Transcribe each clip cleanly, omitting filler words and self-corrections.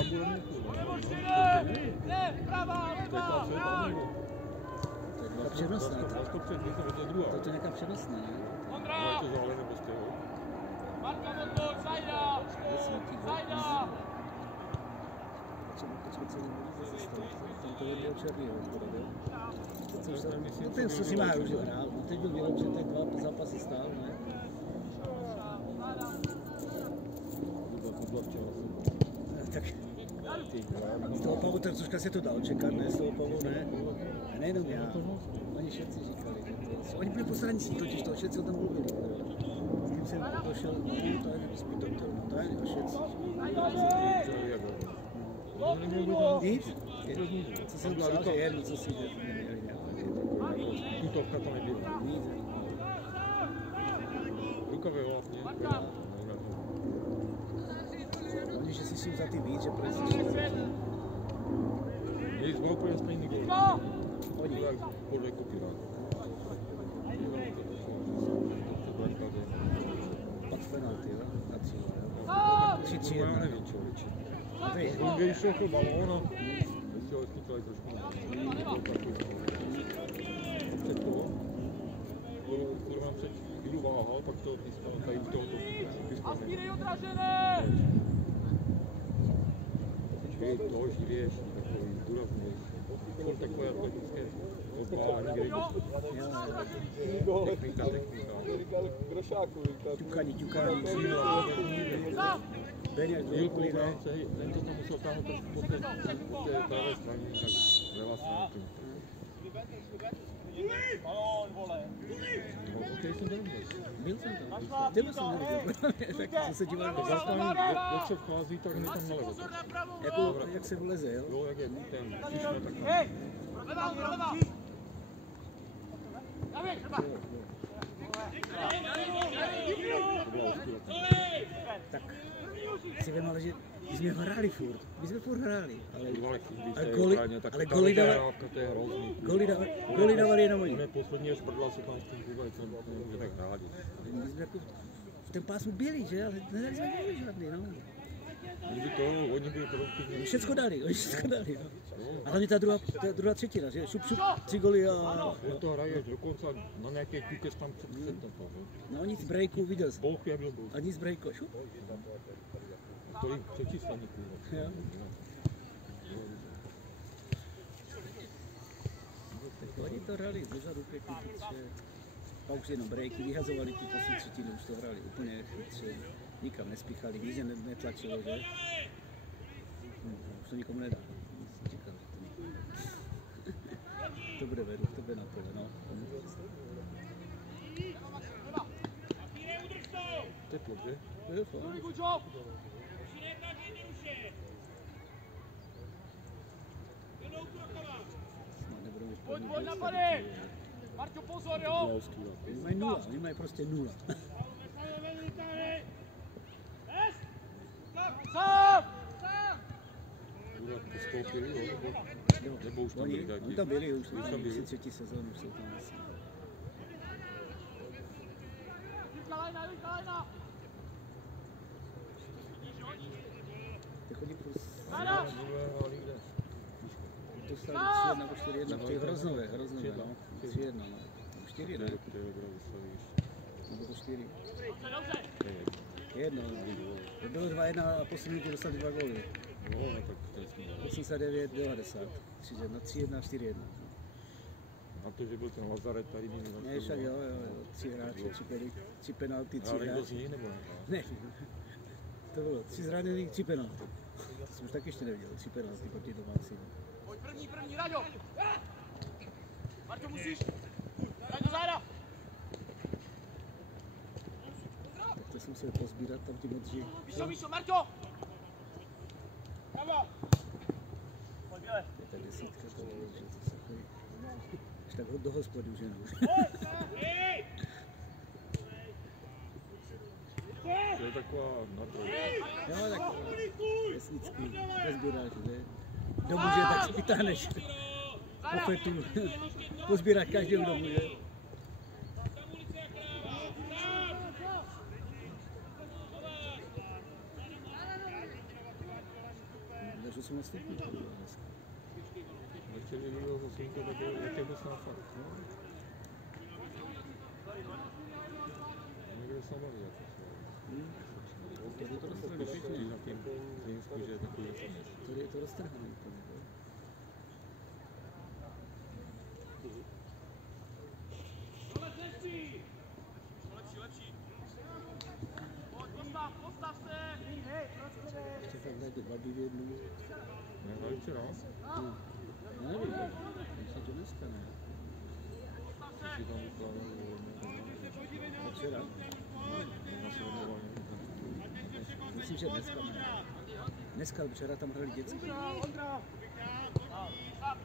tam bude mít. Ne, pravá, levá, brán! To je nějaká přenosná. To je nějaká přenosná, ne? Ondra! To zále nebo z těho. Marka Motor, Zajda! Zajda! Počkej, co může zase stát. Tam to je černýho, no ten co si má už hrál. No teď byl vyloučen, teď 2 zápasy stál, ne? Tak z toho Pavla Tercuška se to dalo čekat, ne? Z toho Pavla ne. A nejenom já. Oni všetci říkali, že to... Oni byli poslední totiž toho, všetci o tom mluvili. S tím jsem došel, no to je nevyspytovatelné, no to je a všetci. Nic? Co jsem psal, že jedno, co si neměli nějak. Tutovka to nebyla. Nic. Rukavy vlastně. Oni, že si šli za ty víc, že prý si šli. Nic, byl úplně stejný gol. Oni. Podle kopírák. Pak penalty, jo? Na 3, 3-1. Já nevím, čo ličí. On by šel po balón a si ho chytali trošku. Před toho. Kurva nám před chvíli váhal, pak to pískal tady u tohoto pískal. Aspíry odražené! Počkej, to živější, takový důraznější. Furt takové atletické odpálení, kde technika. Ťukání. Beňač do okolí, ne? Ten to tam musel táhnout trošku po té pravé straně, tak levá strana. Balón, vole! No, okej, jsem neviděl. Byl jsem tam. Tebe jsem neviděl. Tak jsem se díval do Základní, jak se vchází, tak hned tam nalevo. jako, jak se vleze, jo? Jo, jak je ten přišlo, tak tam. Hej! Levá, levá! Tak si vem, ale že my jsme hráli furt. My jsme furt hráli, ale goly dávali jenom oni. On je poslední šprdla se tam s tím vůbec, on nemůže tak hrát. My jsme jako v tom pásmu byli, že? Ale nedali jsme goly žádný, no. Oni byli produktivní. Všecko dali, no. A hlavně ta druhá třetina, že? Šup, 3 goly a... Jo, to hraješ dokonce na nějaké kukes tam před toho. No nic breaků, viděl jsem. Bouch, jak byl bouch. A nic breaků, šup. Tolik přečíslení, kurva. Jo. Tak oni to hrali dozadu pěkně chytře. Pak už jenom breaky, vyhazovali tu poslední třetinu, už to hrali úplně chytře. Nikam nespíchali, nic netlačilo, že? Už to nikomu nedá. Čekal, že to bude vedu, to bude na pole, no. Teplo, že? Jo, fajn. Pojď na pady! Marťo, pozor, jo! Oni mají prostě 0. Sám! Postoupili, nebo už tam byli taky? Oni tam byli, už tam byli. Třetí sezónu jsou tam asi. Ty chodí plus... To stali 3-1 nebo 4-1 v těch Hroznové, no. 3-1, no. 4-1. Nebo to 4. Jedno, to bylo 2-1 a poslední to dostali 2 góly. No, tak to je smysl. 89, 90, 3-1, 4-1. A to, že byl ten Lazaret tady měli na Ne, však jo, 3 hráči, 3 penalty, 3 hráči. Ale někdo z hráči. nich nebo ne? Ne, to bylo 3 zraněných, 3 penalty. To jsem už taky ještě neviděl, 3 penalty proti domácím. Pojď první, Raďo! Marťo, musíš! Raďo, záda! Tak to jsem musel pozbírat tam ty modří. Míšo, Marťo! Bravo! Pojď, Běle! Je ta desítka, to je, že to se chodí. Už tak do hospody už jenom. To je taková na to. Jo, tak vesnický, pozbíráš, že? Kdo může, tak si vytáhneš pofetu. Pozbíráš každého, kdo může. 8 stupňů to bylo dneska. Večer je bylo slunko, tak je to snad fakt. Někde se baví, jako To je to roztrhaný. na tím Zlínsku, že je takový To je to roztrhaný úplně. Postav se! Ještě tak najde babi v jednu. Ne, velice no. Já nevím, myslím, že dneska ne. Si tam vykládali Včera? Myslím, že dneska ne. Dneska, včera tam hrali děcka.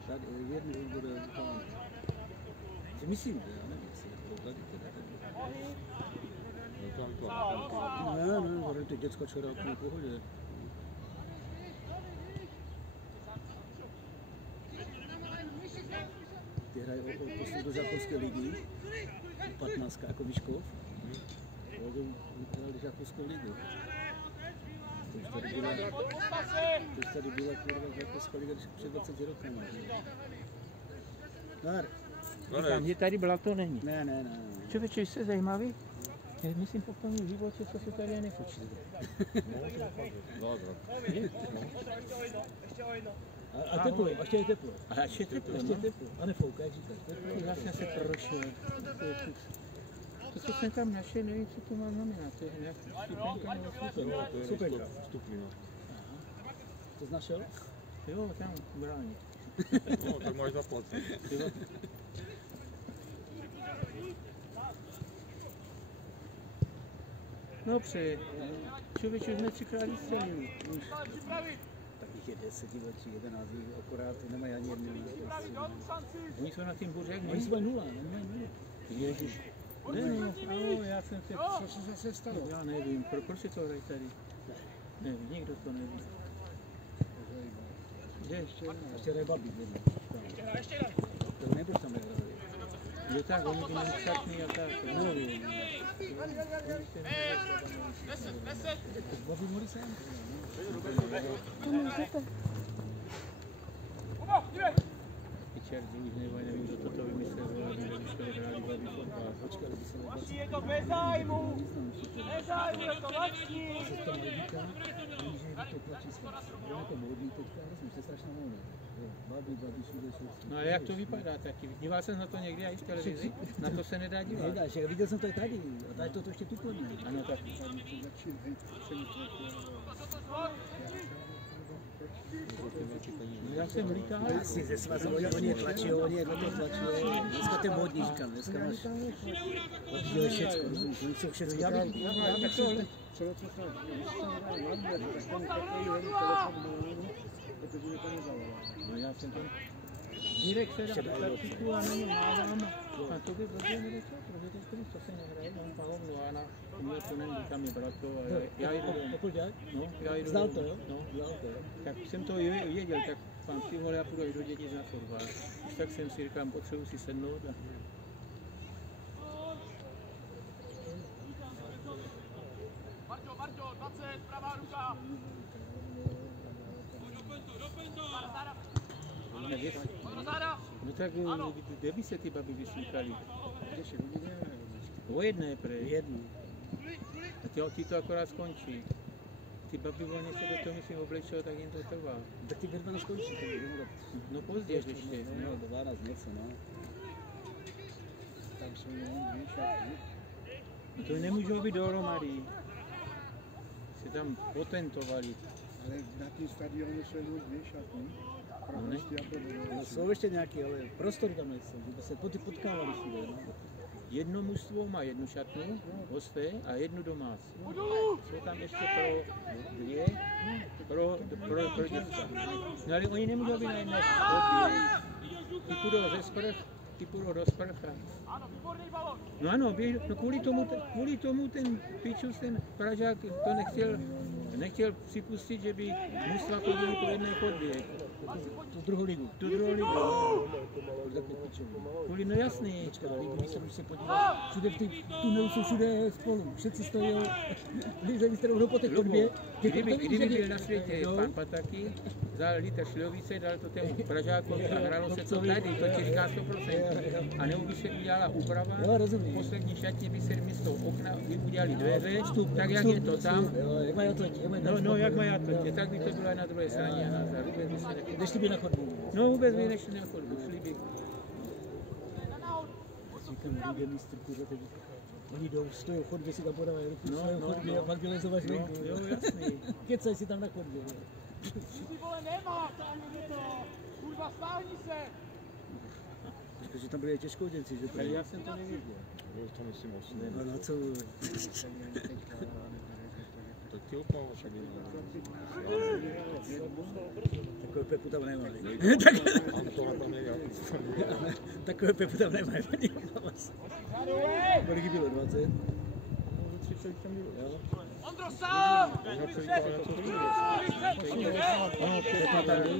Tady jednu bude tam. Myslím, že já nevím, jestli nebudou tady teda. No tam to. Ne, hrali ty děcka včera v pohodě. Ty hrají o postup do žákovské ligy, 15 jako Vyškov. Hráli žákovskou ligu. To už tady byla kurva žákovská liga před 20 roky. Tam, že tady byla, to není. Ne. Člověče, jste zajímavý? Já myslím po plném životě, co se tady nefočí. A teplo, ještě je teplo. A ještě je teplo, Ještě je teplo. A nefouká, jak říkáš. Já jsem se prošel. To, co jsem tam našel, nevím, co to má znamenat. To je nějaký stupenka nebo stupenka. To je Stupenka. stupňů. To jsi našel? Jo, tam v bráně. No, tak máš zaplacen. Dobře, člověče, jsme 3krát vystřelili. Tak jich je 10 či 11, akorát nemají ani jednu. Oni jsou na tím buřek, Oni jsou 0, nemají 0. Ježiš. Ne, já jsem se... Co se zase stalo? Já nevím, proč si to hrají tady? Nevím, nikdo to neví. Kde ještě? Ještě hrají babi. To nebudeš tam nehráli. Je tak, oni by měli šatný a tak. Nevím. Babi mohli sem? Ty čerti už nevím, kdo toto vymyslel, ale když tady hráli babi fotbal. Počkali by se nebavit. Je to bez zájmu! Bez zájmu, je to vlastní! Se to malíka, oni, že to tlačí své. Já to modlí teďka, rozumíš, to je strašná volna. Babi, všude jsou. No a jak to vypadá taky? Díval jsem na to někdy i v televizi? Na to se nedá dívat. Nedáš, já viděl jsem to i tady. A tady to ještě tuplné. Ano, tak. Já jsem lítal. Asi ze svazu, oni je tlačí, oni je do toho tlačí. Dneska to je módní, říkám, dneska máš oddělej všecko, rozumíš, oni jsou všecko. Já bych to... No já jsem to... Mírek se dá do tatíku a na něm mávám. A to by blbě nedečel, protože teď když to se nehraje, mám palovnu a na můj oponent, tam je brato a já jdu domů. No, já jdu Znal to, jo? No, Znal to, jo? tak jsem to věděl, tak pán ty vole, já půjdu až do děti na fotbal. Tak jsem si říkám, potřebuji si sednout a... Marťo, 20, pravá ruka! No tak kde by se ty babi vyslíkaly? O jedné prej. Jednu. A ti to akorát skončí. Ty babi volně se do toho myslím oblečou, tak jim to trvá. Tak ty vědma skončí, tak jdeme dát. No později ještě. No, do 12 něco, no. Tam jsou jenom výšatky. No to nemůžou být dohromady. Se tam potentovali. Ale na tím stadionu jsou jenom dvě šatny. No, jsou ještě nějaký, ale prostor tam nejsou, že by se potkávali všude, no. Jedno mužstvo má jednu šatnu, hosté, a jednu domácí. Jsou tam ještě pro dvě, pro děvčata. No ale oni nemůžou být na jedné chodbě. Ty půjdou ze sprch, ty půjdou do sprcha. Ano, výborný balon! No ano, no kvůli tomu ten pičus, ten Pražák to nechtěl nechtěl připustit, že by mužstva chodili po jedné chodbě. Tu druhou ligu. Tu druhou ligu. Kvůli, no jasný. Počkej, ligu mistrů se podívat. Všude v tunelu jsou všude spolu. Všetci stojí lize mistrů po té chodbě. Kdyby byl na světě pan Pataky, vzal litr šľovice, dal to tému Pražákovi a hralo se to tady, to ti říká 100%. A nebo by se udělala úprava, v poslední šatě by se místo okna udělali dveře, tak jak je to tam. No jak mají atletě, tak by to bylo na druhé straně a na vůbec by se nechtěli. Nešli by na chodbu. No vůbec by nešli na chodbu, šli by. Říkám, liga mistrů, kurva, teď oni jdou, stojí v chodbě, si tam podávají ruku v svém chodbě a pak vylezovaš venku. Jo, jasný. Kecaj si tam na chodbě. Ty vole, nemá, táhni do toho! Kurva, stáhni se! Říkal, že tam byli těžkouděnci, že to Ale je? já jsem to neviděl. To myslím osm. No na co? Tak ty opal však Takové Pepu tam nemají. Antona tam je jak. Takové Pepu tam nemají. Kolik bylo? 20? Může 30 tam bylo. Ondro, sám! Možná to vypadá na to Pepa tady?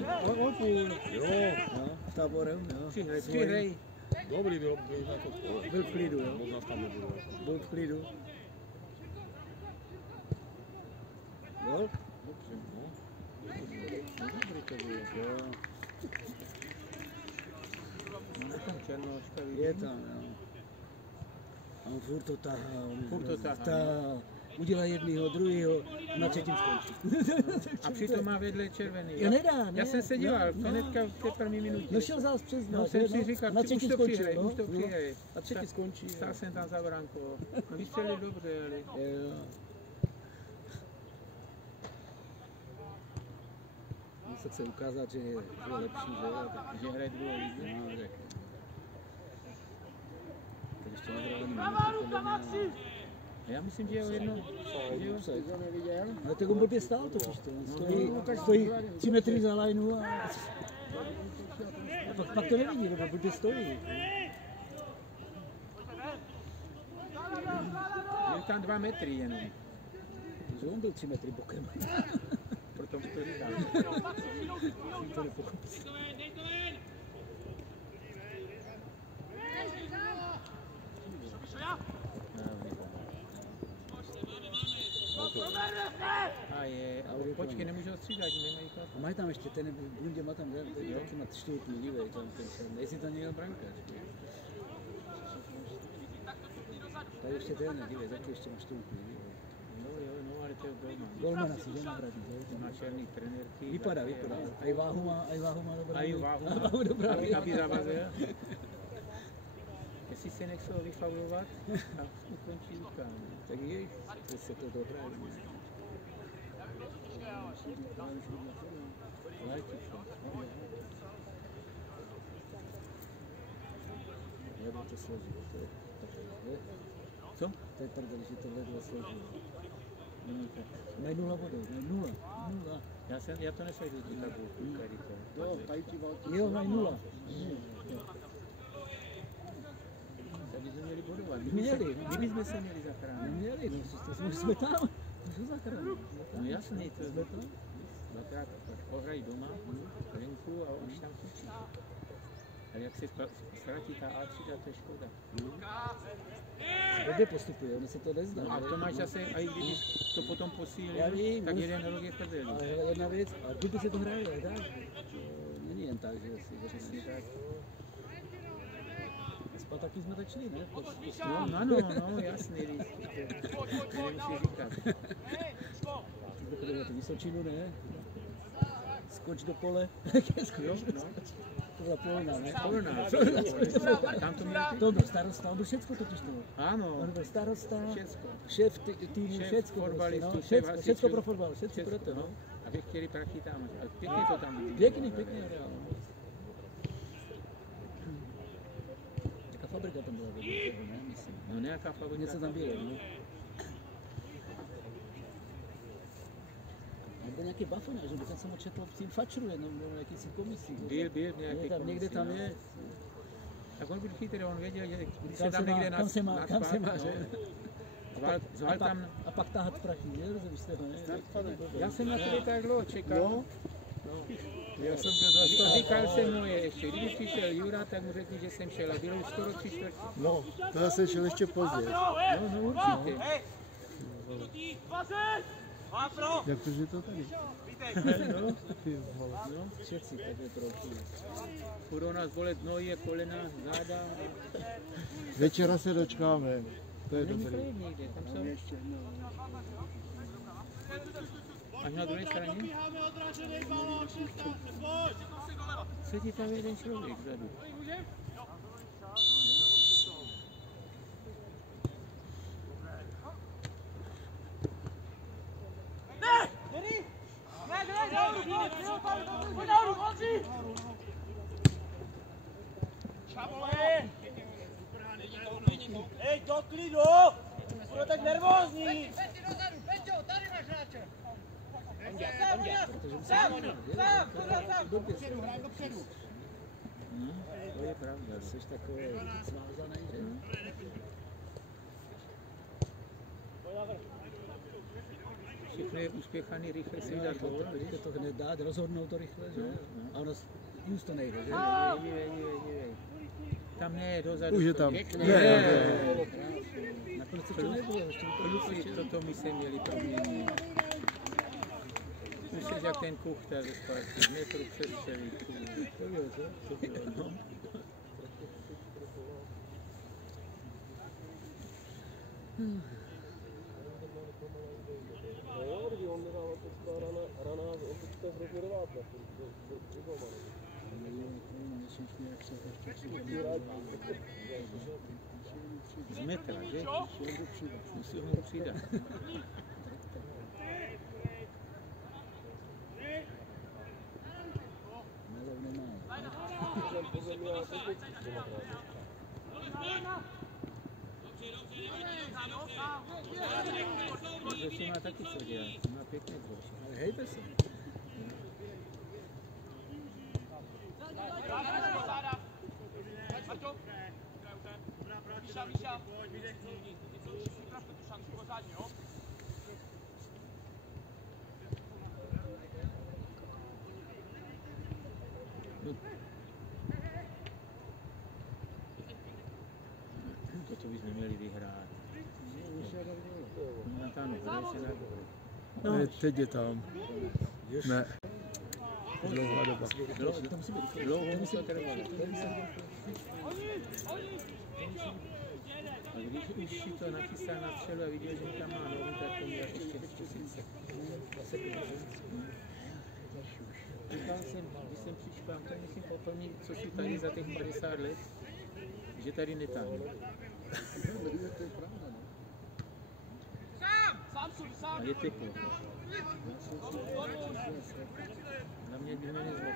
On půl. Jo. No, v táborem, jo. Přihrej. Dobrý byl na to. Byl v klidu, jo. Moc nás tam nebylo. Byl v klidu. Jo? Dobře, no. Dobrý to bylo. Jo. Máme tam Černoška, Je tam, jo. A on furt to tahá. Furt to tahá. Udělá jednýho, druhýho, na třetím skončí. A přitom má vedle červený. Jo, nedá, ne? Já jsem se díval, hnedka v té první minutě. No šel zás přes No nás, jsem si říkal, na už třetí to skončil, přihrej, no. už to přihrej. A třetí skončí. Stál jsem tam za bránkou. No vystřelil dobře, ale... Jo. Se chce ukázat, že je lepší, že Že hraje druhou ligu. no, tak. Teď ještě nehrál ani Pravá minutu, ruka, podle mě. Maxi! Já myslím, že jo jedno... Že jo? Ale tak on blbě stál totiž to. Stojí 3 metry za lineu a pak to nevidí, nebo blbě stojí. Je tam 2 metry jenom. Že on byl 3 metry bokem. Proto to říkám. To nepochopil. A je, a počkej, nemůžu ho střídat, nemají to. A mají tam ještě ten Bundě má tam taky má čtvrtní, dívej, tam ten, jestli to někdo brankář. Tady ještě ten, dívej, taky ještě má čtvrtní, dívej. No, ale to je Golman. Golman asi, že nahradí, To má černý trenérky. vypadá. A i váhu má dobrá. A i váhu dobrá. aby zavazil. Jestli se nechcel vyfaulovat a ukončí utkání. Tak je, že se to dohraje. Nebo to složí, to je prdel, Co? to je prdel, že to vedlo složí. No, tak. Mají 0 bodů, mají 0. Já to nesleduju, tu tabulku, tady to. Jo, tady ti války. Jo, mají 0. Tady jsme měli bodovat. Měli, no. Kdyby jsme se měli zachránit. Neměli, no, jsme tam. To zachránili. No jasný, to jsme to. Dvakrát pohrají doma, venku a oni tam točí. Ale jak se ztratí ta A3, to je škoda. Kde postupuje, ono se to nezná. No a to máš zase, a i kdyby to potom Já posílil, vím, tak už. jeden rok je v prdeli. Ale jedna věc, a kdyby se to hrálo, tak? To není jen tak, že si Přesně tak. Spát taky jsme tak šli, ne? No, no, jasný, to nemusí říkat. Chodíme tu Vysočinu, ne? Skoč do pole. Jo, no. To byla Polna, ne? Polna. Tam to měl ty? To byl starosta, on byl všecko totiž to. Ano, On byl starosta, všecko. šéf týmu, Šéf všecko. fotbalistů, No, šéf všecko hasičů. pro fotbal, všecko pro to, no. Aby chtěli prachy tam, ale pěkně to tam vidí. Pěkný hrál. Jaká fabrika tam byla, ne? Myslím. No nějaká fabrika. Něco tam bylo, no. Byl nějaký bafon, že bych jsem odčetl v tím fačru jednom, nebo jakýsi komisí. Byl v nějaké komisi. Někde tam je. Tak on byl chytrý, on věděl, že když se Kam tam se má, někde kam se má, naspát, že? Zval tam... A pak tahat prachy, že? Vy jste ho ne? Já jsem na tebe tak dlouho čekal. Já jsem byl zase. Říkal jsem mu ještě, kdyby přišel Jura, tak mu řekni, že jsem šel a bylo už skoro 3/4. No, to já jsem šel ještě později. No určitě. Jak to, že to tady? No, Ty vole. no, všetci takhle trochu. Budou nás bolet nohy, kolena, záda. Večera se dočkáme. To je Není dobrý. klid někde, tam jsou. Až na druhé straně? Sedí tam jeden člověk vzadu. Hej, do klidu! Bude tak nervózní! To je pravda, jsi takový svázaný, že? Všechno je uspěchaný, rychle si dát gól. Vidíte, to hned dát, rozhodnout to rychle, že? A ono už to nejde, že? Dívej. Tam ne, dozadu. Už je tam. Pěkně. Nakonec to nebylo, ještě Kluci, toto my se měli proměnit. Slyšíš, jak ten Kuchta ze Sparty, z metru přestřelí. to bylo, co? To bylo, no. Z metra, že? Musí ho přidat. Melou nemá. Protože má taky co dělat, má pěkné dvoři. Ale hejte se. Toto bychom měli vyhrát. Natáhnu, bude se dát. Ne, teď je tam. Ne. Dlouhá doba. Dlouho mu to trvalo. A když už si to nachystá na střelu a viděl, že tam má nohu, tak to měl ještě zkusit se. Říkal jsem, když jsem přišel, to musím poplnit, co si tady za těch 50 let, že tady netáhnu. A je teplo. Na mě by mě nezvokal.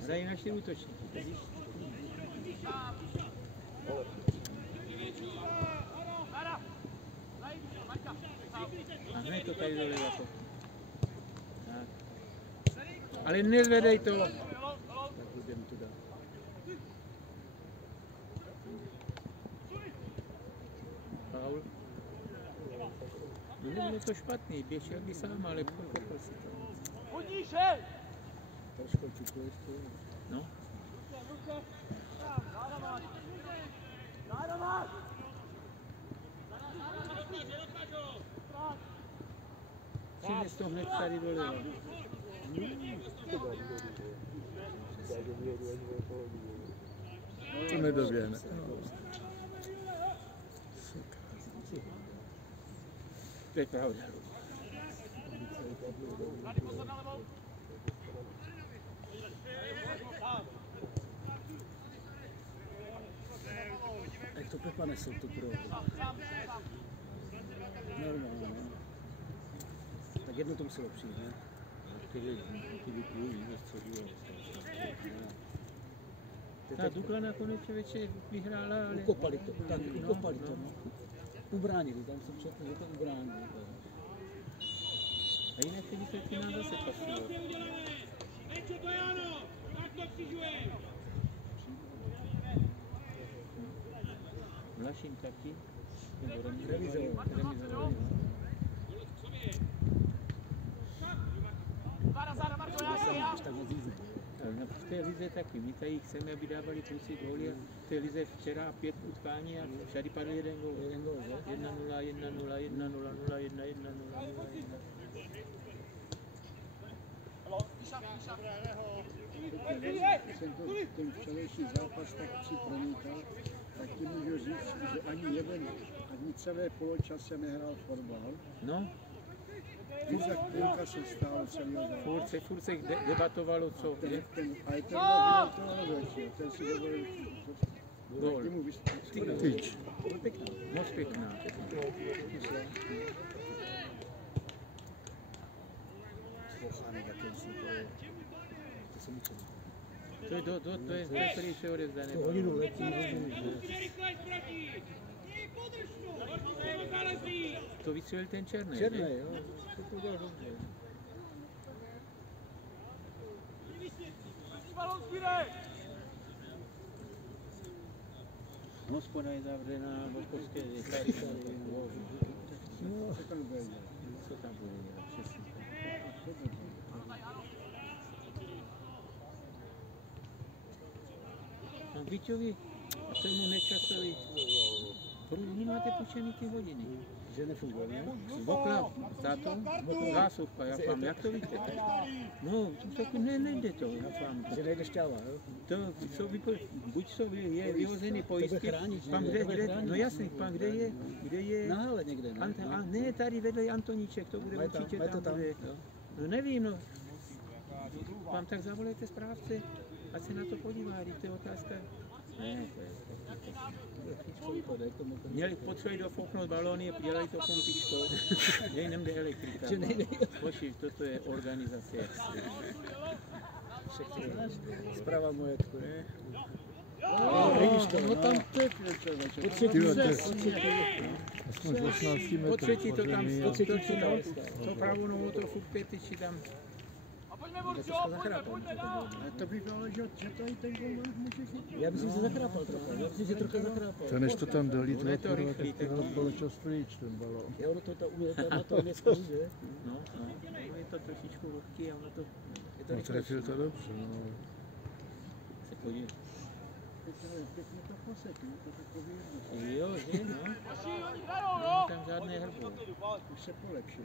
Hrají naši útočníky. A hned to tady doleva to. Tak. Ale nezvedej to. Tak budeme to dát. Faul. No nebylo to špatný, běžel by sám, ale pochopil si to. Trošku čukuješ to. No. Přines to hned tady doleva. To nedoběhne. To je pravda. Pepa nesl tu pro. Normálně. Tak jedno to muselo přijít, ne? Ty vyplují ze středu. Ta Dukla nakonec člověče vyhrála, ale... Ukopali to, tak ukopali to. No. Ubránili, tam jsem četl, že to ubránili. A jinak ty výsledky nám zase pasují. Vlašin taky. Remizovali. V té lize taky. My tady chceme, aby dávali kluci góly a v té lize včera 5 utkání a všady padl jeden gól. 1-0, 1-0, 1-0, 0-1, 1-0, 0-1. Ten včerejší zápas tak si promítal, tak ti můžu říct, že ani celé poločas se nehrál fotbal. No. Víc jak půlka se stalo celého zápasu. Furt se debatovalo, co je. Ale ten byl to rozhodčí, ten si dovolil Gól. Tyč. Moc pěkná. To je který se odevzdané. Hodinu letí. To vystřelil ten Černý, Černý, ne? jo. To udělal dobře. Hospoda je zavřená, Božkovské je tady. Co tam bude? Co tam bude dělat? Přesně. No Víťovi a tomu Nečasovi. Proč vy máte půjčený ty hodiny? Že nefunguje, ne? Bokla, táto, zásuvka, já vám, jak to víte? No, to nejde to, já vám. Že nejde šťáva, jo? To jsou buď jsou je vyhozený pojistky, pan no jasný, pan kde je, Na hale někde, ne? Ne, tady vedle Antoníček, to bude určitě tam bude. No nevím, no. Vám tak zavolejte správce, ať se na to podívá, to je otázka. Ne, to je měli potřebovat dofouknout balóny a dělají to pumpičkou. Jej nemde elektrika. Boži, toto je organizace. Zpráva mojetku, ne? Vidíš to, no tam teď Aspoň 18 metrů. Po třetí to tam podle mě. stočí, to pravou nohou to furt pětičí tam. ale to vypadalo, že tady ten gol může chytit. Já myslím, že zachrápal trochu. Já myslím, že trochu zachrápal. To než to tam dolít, Ono je to rychlý, tak to bylo čas pryč, ten balón. Já ono to umí na to městku, že? No, je to trošičku vlhký a ono to Je to No, rychle. trefil to dobře, no. se podívá. Pěkně to posekl, to takový Jo, že no. Není tam žádné hrbu. už se polepšil.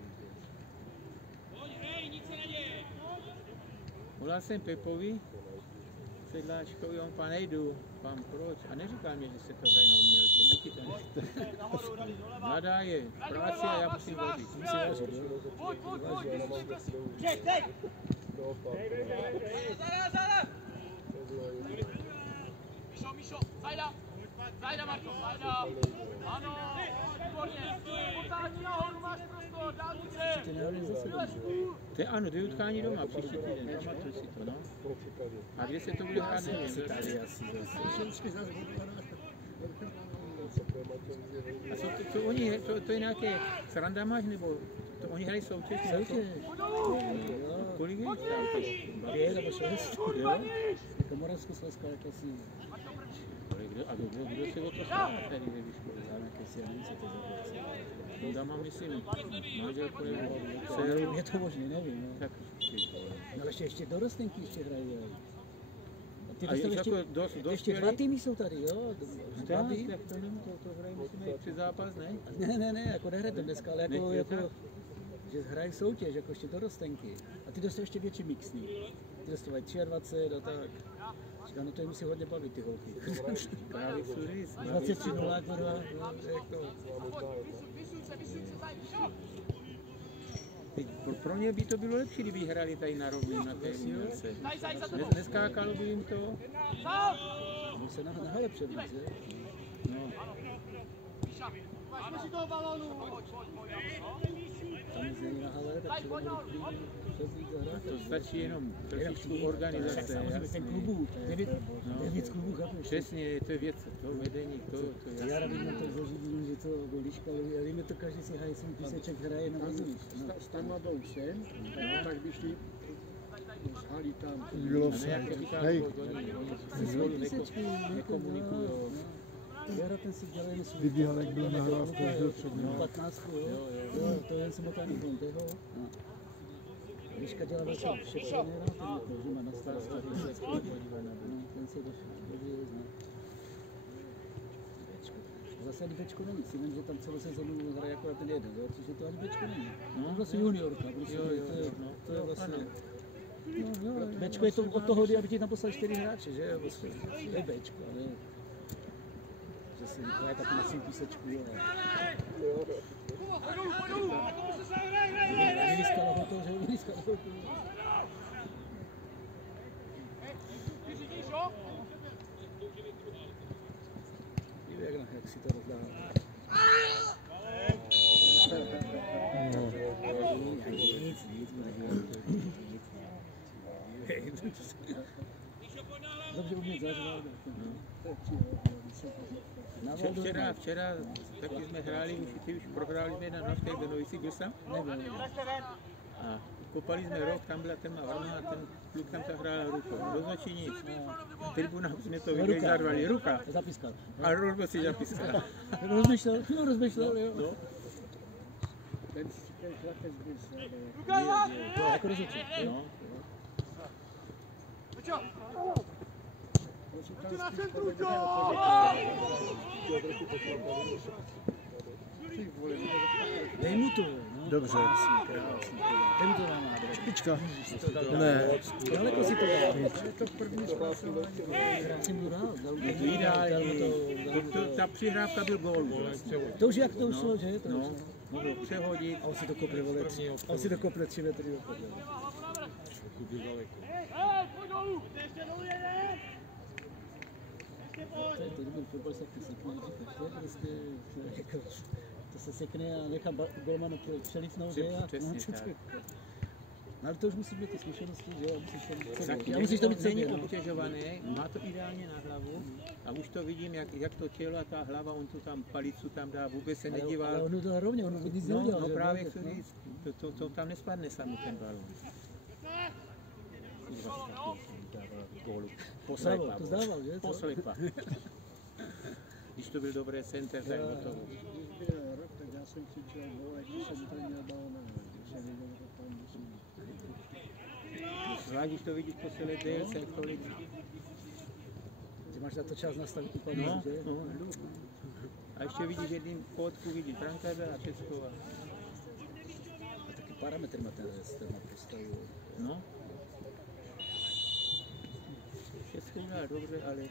Volal jsem Pepovi, Sedláčkovi, on pan nejdu, pan proč? A neříkal mě, že se to hraje na umělce, taky to nechce. Mladá je v práci a já musím vařit. Musí vařit, jo? Míšo, zajda Marko, zajda. Ano, výborně. Potání nahoru, máš prostor, dálnice. Ty nehodí zase dobře. Ano, to je utkání doma, příští týden, pamatuj si to, no. A kde se to bude hrát, nevím. Tady asi zase. Vždycky zase vypadáš. A co oni, to je nějaké sranda máš, nebo to oni hrají soutěž? Soutěž. Kolik je jich tam? 5 nebo 6. Jo? Jako Moravskoslezská jako si... A kdo se o to stará tady ve výškole? Tam jaké si, já nevím, co to za věc. Tam mám, myslím, manželku nebo Nevím, je to možný, nevím. No. tak No ale ještě dorostenky ještě hrají. Jo. A ty a dostal ještě, jako dost ještě 2 týmy jsou tady, jo? tak to nevím, to hrají, musíme jít před zápas, ne? Ne, jako nehrajete dneska, ale jako že hrají soutěž, jako ještě dorostenky. A ty dostal ještě větší mixný. Ty dostávají 23 a tak. Říkám, no to je musí hodně bavit ty holky. Právě Suris. 23-0, kurva, jako... Pro ně by to bylo lepší, kdyby hráli tady na rovně na té umělce. Neskákalo by jim to. Může se na hale předvíc, že? No. Vážme si toho balónu. Tam nic není na hale, tak třeba budou převzít zahrát. To stačí jenom trošičku organizace. Samozřejmě ten klubů, 9 klubů, chápeš? Přesně, to je věc, to vedení, to je Já rád bych na to zařídil, že to Liška, ale víme to, každý si hraje svůj píseček, hraje na bazilíš. S Tamadou sem, tak by šli z halí tam. Bylo a se. nejak to říká, Hej, oni spolu nekomunikují. Jara ten si dělal jen svůj. vybíhal, jak byl nahrávku, že předměl. 15, jo, to je jen samotný Conteho. Liška dělá vlastně vše trenéra, ten jako, že má na starosti. Ten se dobře zná. Zase ani Bčko není, si vím, že tam celou sezonu hraje akorát ten jeden, jo? Což je to ani Bčko není. No, vlastně juniorka, prostě to je vlastně... Bčko je to od toho, aby ti tam poslali 4 hráče, že jo? Vlastně, je Bčko, ale... Že si hraje taky na svým písečku, jo. Vyvyskala ho to, že jo? Vyvyskala ho to. Jak si to rozdává. Dobře umět zahrát. Včera taky jsme hráli, už prohráli jsme na Navštech do Novici, byl jsem? Nebyl. A kopali jsme rok, tam byla téma vrna a ten kluk tam zahrál rukou. Rozhodčí nic. Tribuna jsme to viděli, zarvali. Ruka. Zapískal. A Rolbo si zapískal. Rozmyšlel, jo. No. Ten chlapec byl se. Jako rozhodčí. No. Dej mu to, no. Dobře. Dej mu to na nádrž. Špička. Ne. Daleko si to dal. Je to první zpracování. Já jsem mu dal. Je to ideální. Ta přihrávka byl gól. To už jak to ušlo, že? No, mohl přehodit. A on si to kopne, vole. A on si to kopne 3 metry do podle. To je dobrý fotbal, se ty sekne, to je prostě, to se sekne a nechám golmanu přelifnout, že? Přesně tak. No, ale to už musí být ty zkušenosti, že? A musíš to mít není obtěžované, má to ideálně na hlavu a už to vidím, jak to tělo a ta hlava, on tu tam palicu tam dá, vůbec se nedívá. Ale on to rovně, on nic neudělal. No právě chci říct, to tam nespadne sami ten balón. Poslepa. To zdával, že? Poslepa. Když to byl dobrý center, tak do toho. Když byl rok, tak já jsem křičel gól, když jsem to měl balóna. Když jsem viděl, že tam musím. Zvlášť, když to vidíš po celé délce, tolik. Ty máš na to čas nastavit úplně, No, že? no. A ještě vidíš jedním fotku, vidíš brankáře a Česko. A taky parametry má ten na postavu. No. Česko udělá dobře, ale...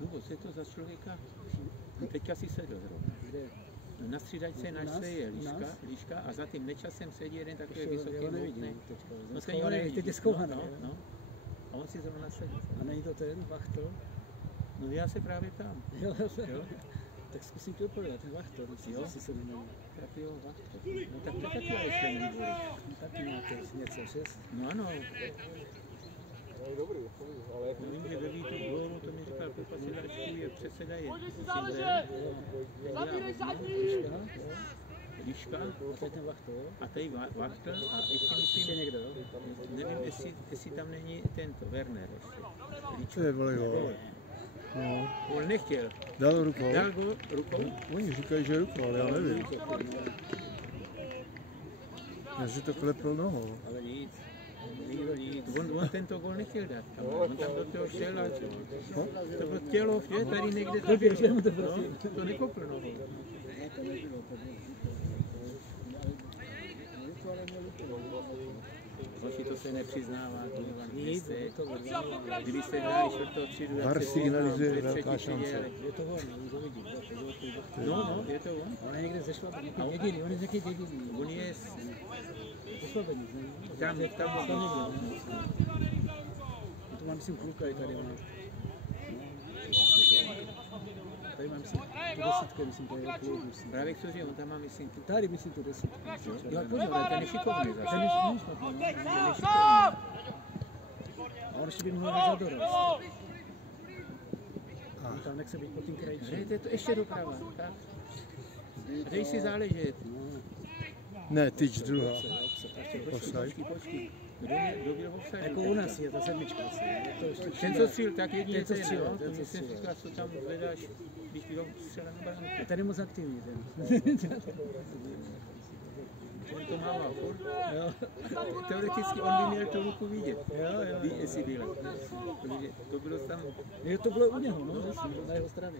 Lubo, co je to za člověka? On teďka si sedl zrovna. Na střídačce nač se je Liška a za tím Nečasem sedí jeden takový vysoký mohutný. No ten ho nevidí. Teď je schovaný. No. A on si zrovna sedí. A není to ten Vachto? No já se právě tam. Jo. Jo? Tak zkusím ti odpovědět, ten Vachto, Jo? jestli se jmenuje. Tak jo, Vachto. No tak to taky ale jste výbory. Taky máte něco, šest? No ano. No, dobrý, ale jako No vím, že ve Vítu Gólu, to mi říkal Pepa Sedačku, je předseda je Liška A to je ten Vachto, jo? a tady Vachtl a ještě myslím, někdo, jo? nevím, jestli tam není tento Werner ještě. To je vole gól. No. On nechtěl, Dal rukou. dal go rukou. Oni říkají, že rukou, ale já nevím. Já si to klepl nohou. Ale nic. Nikdo nic. On tento gol nechtěl dát. On tam do toho šel a to bylo tělo, že? Tady někde to bylo. No, to nekopl nohou. To nebylo, to bylo. To ale měl úplně. Hoši, to se nepřiznává, kurva, Nic, je to kdybyste hráli čtvrtou třídu, VAR signalizuje velká šance. Je to on, už ho vidím. No, je to on. On je někde ze Švabu, nějaký jediný, on je nějaký jediný. On je Ze Švabeníc, ne? tam nevidím. To mám, myslím, kluka i tady má. Tady mám, myslím, tu desítku, myslím, to je kluk, myslím. právě kteří, on tam má, myslím, tu. Tady, myslím, tu desítku. Jo, pozor, ale ten je šikovný zase. Ten je šikovný. A on ještě by mohl být za dorost. On tam nechce být po tím kraji. Hrajte to ještě doprava, tak. Dej si záležet. Ne, tyč druhá. Počkej. Kdo byl v offside? Jako u nás je ta sedmička asi. Ten, co stříl, tak jedině Ten, co stříl, no. ten, co Ten stříl. říká, co tam hledáš, když byl střelen na bránu. A ten je moc aktivní, ten. On to mává furt. Teoreticky on by měl tu ruku vidět. Ví, jestli byl. To bylo tam. Jo, to bylo u něho, no, na jeho straně.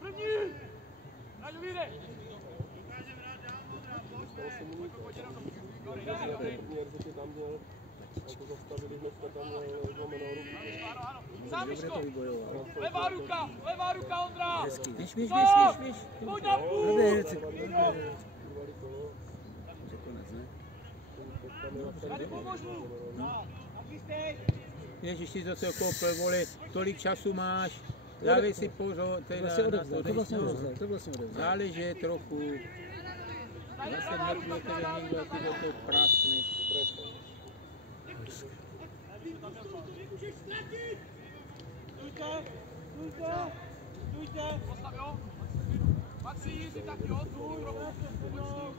První! Raďo, vyjdej! Dobře to vybojoval. Levá ruka, Ondra! Hezký. Víš. Pojď na půl! Dobrý herci. To konec, ne? Tady pomož mu! Ježiš, si to se koupil, vole, tolik času máš. Dávej si pozor, teda na to vlastně odevzdal. záleží trochu. Zase nebude tebe někdo, ty do toho prasny.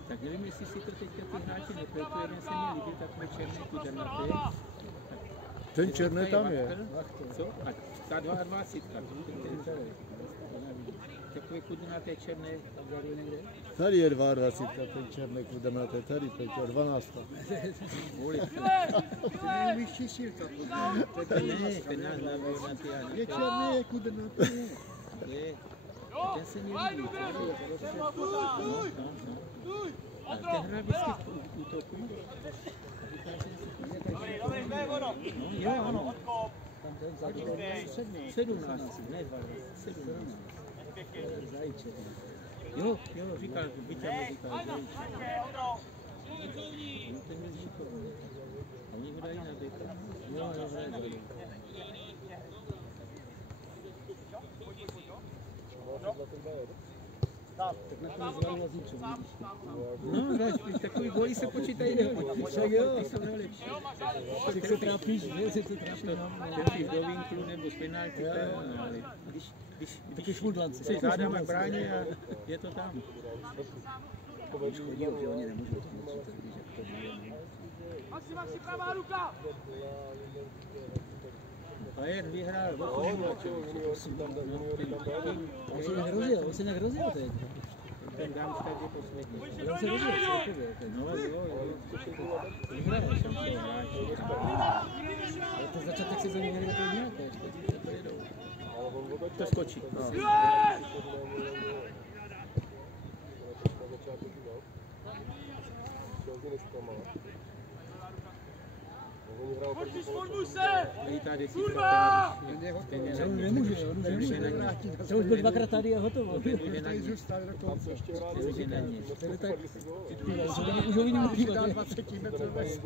Tak nevím, jestli si to teďka ty hráči nepletu, jeden se mi líbil takový černý kudrnatý. Ten černý tam je. Co? A ta 22. Takový kudrnatý černý. Tady je 22, ten černý kudrnatý, tady Peťo, 12. Voli. Ten je vyšší sílka. Ne, ten nás nabil na ty a Je černý, je kudrnatý. je. Ten se mi líbí. A ten hra vždycky v útoku. Jo, ano. 17, ne 17. Zajíček. Jo, říkal, Víťa mi říkal, Zajíček. No ten je šikovný. A oni ho dají na beka. Jo, hraje. Tak nakonec zvali Lazíčov. No, takový góly se počítají nehodí. Ty jsou nejlepší. Ty se trápíš, že? Ty se trápíš. Trefíš do vinklu nebo z penalty, to je ono, ale když jsi zádama k bráně a je to tam. Škodí, že oni nemůžou to moc, víš, jak to bude. Maxi, pravá ruka! Bayern vyhrál. On se nějak rozjel teď. Ten Darmstadt je poslední. On se rozjel celkově. No jo. Vyhrál jsem se vrátil. Ale ten začátek se za ním měli takový nějaké. To skočí. Sformuj se! Tady ta desítka. On nemůže, to už byl dvakrát tady a hotovo. Tady zůstal do konce. Už je na ní. Už ho vidím upívat. 20 metrů bez.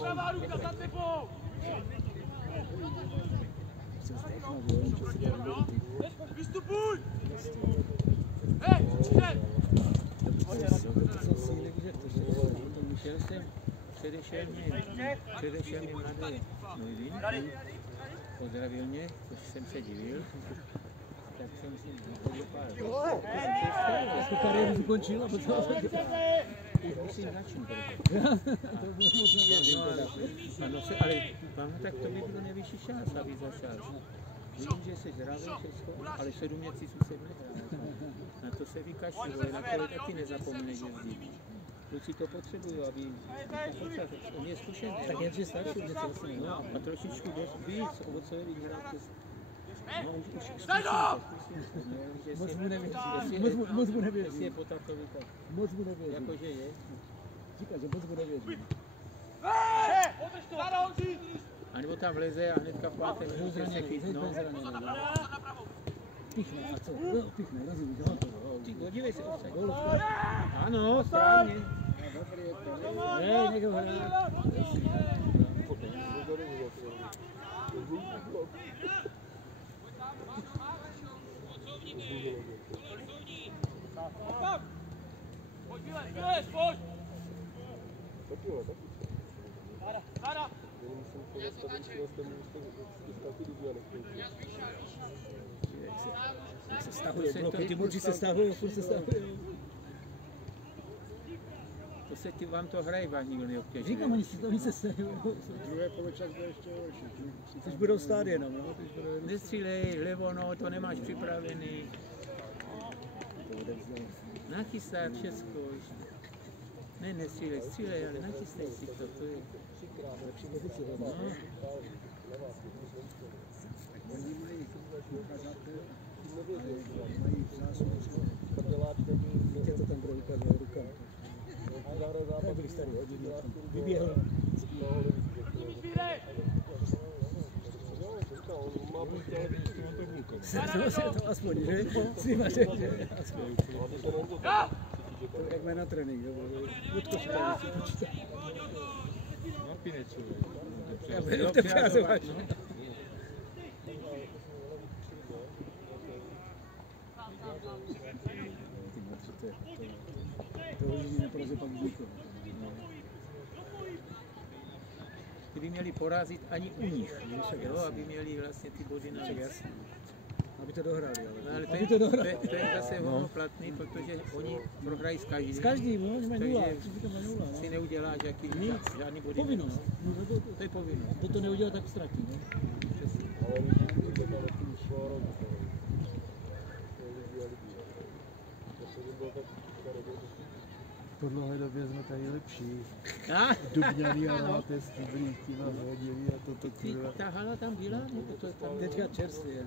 Pravá ruka za tebou! Vystupuj! Hej, přijde! Předešel mě mladý Noivin, pozdravil mě, což jsem se divil, tak jsem si nachodil pár. Tu kariéru ukončil a potom... Musím začít. To bylo moc nevědět. Ale vám tak to by bylo nejvyšší šans, aby zašel. Vím, že jsi zdravý Česko, ale 7 měsíců se nehrál. Na to se vykašlu, na to taky nezapomeneš jezdit. Kluci to potřebují, aby on je zkušený. Tak je starší, že to vlastně. No, a trošičku víc ovocové vyhrát. No, už Moc mu nevěří. Jestli je po takový, tak Moc mu nevěří. jakože je. Říká, že moc bude vědět. A nebo tam vleze a hnedka v pátek zraně chytno. Pichne, a co? Jo, pichne, rozumíš, jo. Ty, dívej se, offside. Ano, správně. Ne, někdo hrá. Jak se stahuje bloky, ty moči se stahují, furt se stahují. To se ti vám to hraje, vás nikdo neobtěžuje. Říkám, oni se stahují. Druhé poločas bude ještě horší. Teď budou stát jenom, no. Nestřílej, levo, no, to nemáš připravený. Nachystat všechno. Ne, nestřílej, střílej, ale nachystej si to, to je. No. Oni mají ukazatel, mají zásluhu. Víte, co tam bude ukazovat rukama. To byli starý hodiny, vyběhl. To aspoň, že? Si máš, že? Aspoň. To jak má na trénink, jo? Odkočítá, si počítá. Na pinecu. Já to přázováš. To hodiny neproze pak vzniklo. Kdyby měli porazit ani u nich, jo, aby měli vlastně ty body na věc. Aby to dohrali, ale Ale aby to dohrali. to je zase hodnoplatný, protože oni prohrají s každým. S každým, no, jsme nula, Takže nula, si neuděláš jaký žádný body. Povinnost. To je povinnost. Kdo to neudělá, tak ztratí, no. Přesně. Po dlouhé době jsme tady lepší. A? Dubňaný a nápěstí byli tím a zhodili a toto kurva. Ta hala tam byla? Nebo to je tam? Teďka čerstvě.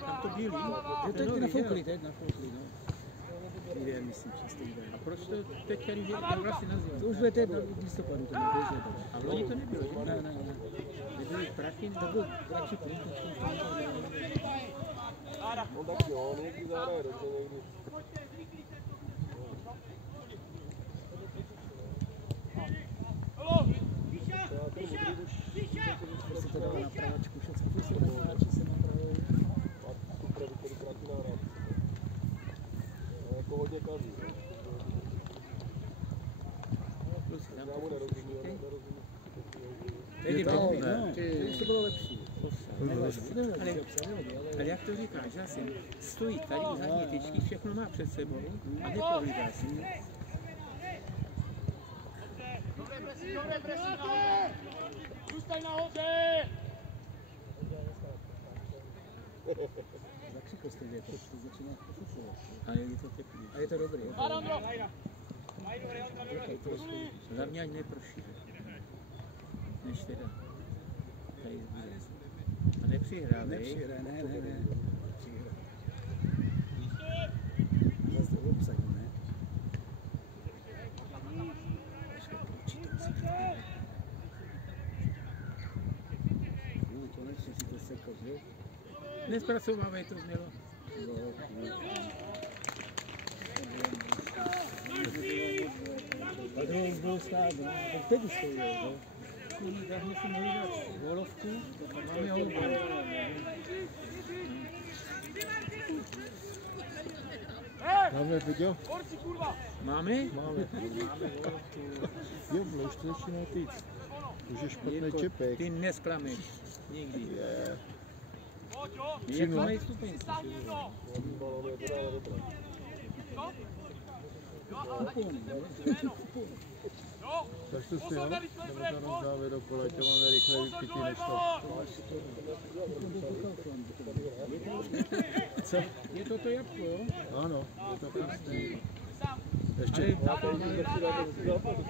Tam to byli? Jo, teď nafoukli, no. Lidé, myslím, čistý den. A proč to teďka, když je vlastně na zimu? To už bude teď v listopadu, to neběžně. A v loni to nebylo, že? Ne. Nebyly prachy? To byl kratší plyn, No tak jo, někdy zahraje dobře, někdy. se to dalo na pravačku, všechno se hráči se napravují. Jako hodně kazí. Teď už to bylo lepší. Ale jak to říkáš, zase stojí tady u zadní tyčky, všechno má před sebou a nepohlídá si. Dobré presy nahoře! Zůstaň nahoře! Zakřikl jste větr, to začíná pošušovat. A je to teplý. A je to dobrý. Arandro! Hlavně ať neprší. Než teda. Tady bude. A nepřihrávej. Nepřihraj, ne. Nepřihraj. Zase to obsadí, ne? Konečně si to sekl, že? Nespracovávej to znělo. A druhou už budou stát, no. Tak teď už stojí, jo. Dávně si mohli dát volovku, máme holubu. Máme, Peťo? Máme? Máme. Jo, ještě začíná týc. Už je špatný čepek. Ty nesklameš. Nikdy. Je. Jak mají stupeň? Tak to si jo, nebo to jenom závěr do kola, to máme rychle vypití než to. Co? Je to jabko, jo? Ano, je to prostě.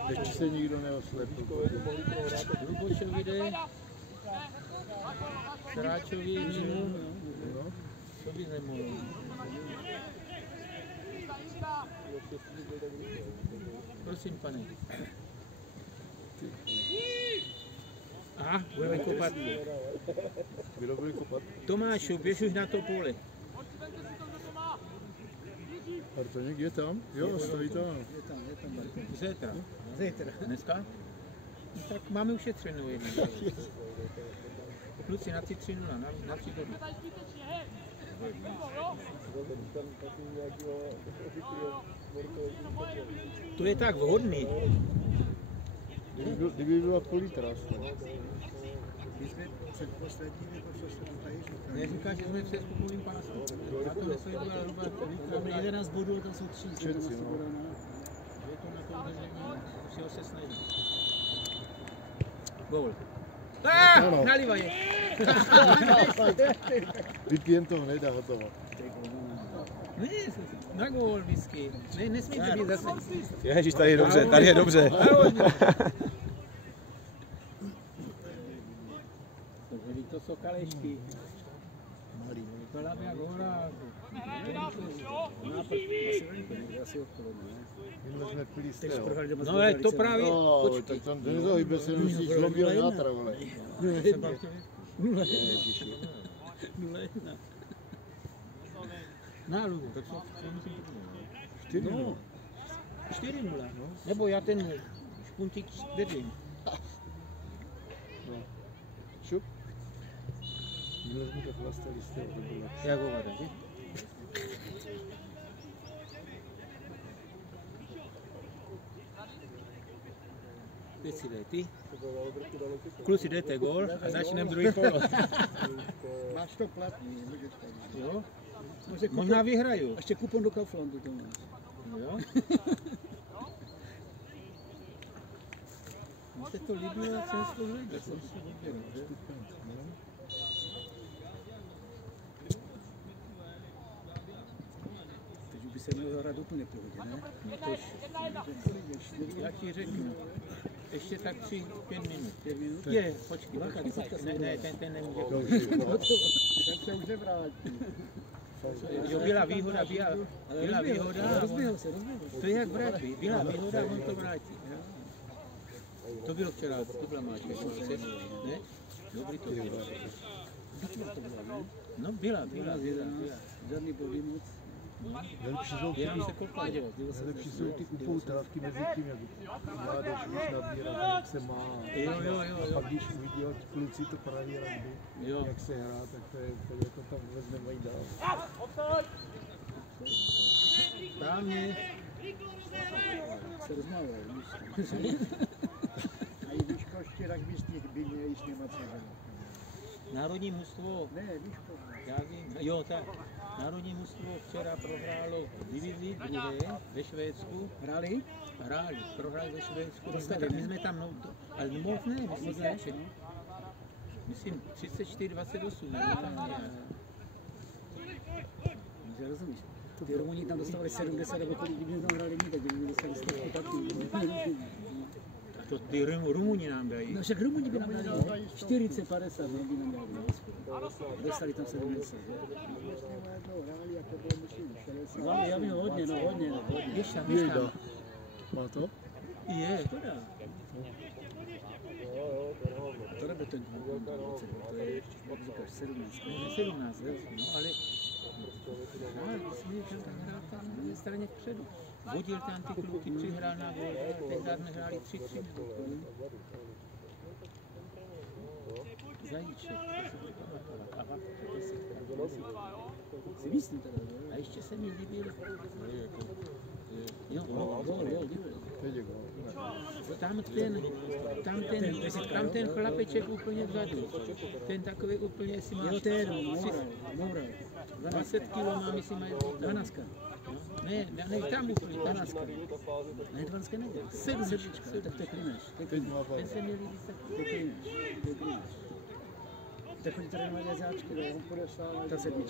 Ještě se nikdo neoslepil. Lubočovi jde. Sráčovi vínu. No. To by nemohlo. Prosím, pane. ty. A budeme kopat. Kdo bude kopat? Tomášu, běž už na to pole. Bartoněk je tam? Jo, stojí tam. Je tam Bartoň. Zítra. Zítra. Dneska? No, tak máme ušetřenou jednu. Kluci na 3-0, na 3 body. To je tak vhodný. Kdyby byla politráska. My jsme předposlední, nebo co jste to tady říkali? Neříká, že jsme v přeskupovým pásu. Já to nesleduji, ale Máme 11 bodů, tam jsou 3 Všetci, no. je to na to udržení, musího se snažit. Gól. Ano. Naliva je. Vypijem to hned a hotovo. Ne, na gól vždycky. Ne, nesmíte být zase. Ježíš, tady je dobře, tady je dobře. To jsou kalešky. Vypadá jak hora. Asi okolo, ne? Minule jsme pili z Takže tého. prohrali doma s No ale to Bulgaricem. právě, No, počkej. tak tam nezahybe se, musíš zlomil játra, vole. 0-1. Náluhu, tak co musím povědět? 4-0. 4-0, no. Nebo já ten špuntík držím. Šup. Minule jsme to chlastali z toho, to bylo. Jak hovada, že? Teď si dej ty. Kluci dejte gól a začneme druhý kolo. Máš to platný, můžeš tady. Jo? Možná vyhraju. Ještě kupon do Kauflandu to máš. Jo? Mně se to líbilo, jak jsem to hledal. Jsem si vyběral, že? Takže by se měl hrát úplně pohodě, ne? No tož, já ti řeknu. Ještě tak 3-5 minut. 5 minut? Je, počkej. Ne, ten nemůže. Ten se už nevrátí. Jo, byla výhoda, byla výhoda. Rozběhl se. To je jak v rugby, byla výhoda, on to vrátí. To bylo včera, to byla máčka, ne? Dobrý to bylo. No byla. Žádný body moc. Nejlepší jsou ty, Jenom se kopal. nejlepší jsou ty upoutávky mezi tím, jak mládež už nabírá, jak se má. Jo. A pak když uvidí kluci to praví rugby, Jo. jak se hrá, tak to je jako tam vůbec nemají dál. Správně. Se rozmával, víš. A i výškošti rugbysti by měli s nima co hrát. Národní mužstvo, Ne, výško. já vím, jo tak. Národní mužstvo včera prohrálo divizi druhé ve Švédsku. Hráli? Prohráli ve Švédsku. Dostali, My jsme tam, ale moc ne, myslím, že všechno. Myslím 34-28, nebo tam nějak. Že rozumíš? Ty Rumuni tam dostávali 70, nebo kolik kdyby tam hráli my, tak by dostali 100 taky. A to ty Rumuni nám dají. No však Rumuni by nám dali 40, 50, no, by nám dali. Dostali tam 70. To hráli, jako bylo myslím 60. No, já vím, hodně. Běž tam. Jejda. Má to? Je. Škoda. To nebude ten 20, to je, jak říkáš, 17. 17, no ale jsme tam hrál tam na straně vpředu. Vodil tam ty kluky, přihrál na gól, tenkrát jsme hráli 3-3. Zajíček, to si budu pamatovat. A Vavka, 10. Si myslím teda, A ještě se mi líbil. Jo, Teď je gól. tam ten chlapeček úplně vzadu. Ten takový úplně, jestli máš jo, ten, Moura. 20 kg má, myslím, mají 12. Ne, tam úplně, 12. Ne, 12 nejde. 7. Tak to je Klineš. Teď má ten se mi líbí tak. To je Klineš. Tak oni tady mají jazáčky, ne? On půjde sám. Ta 7.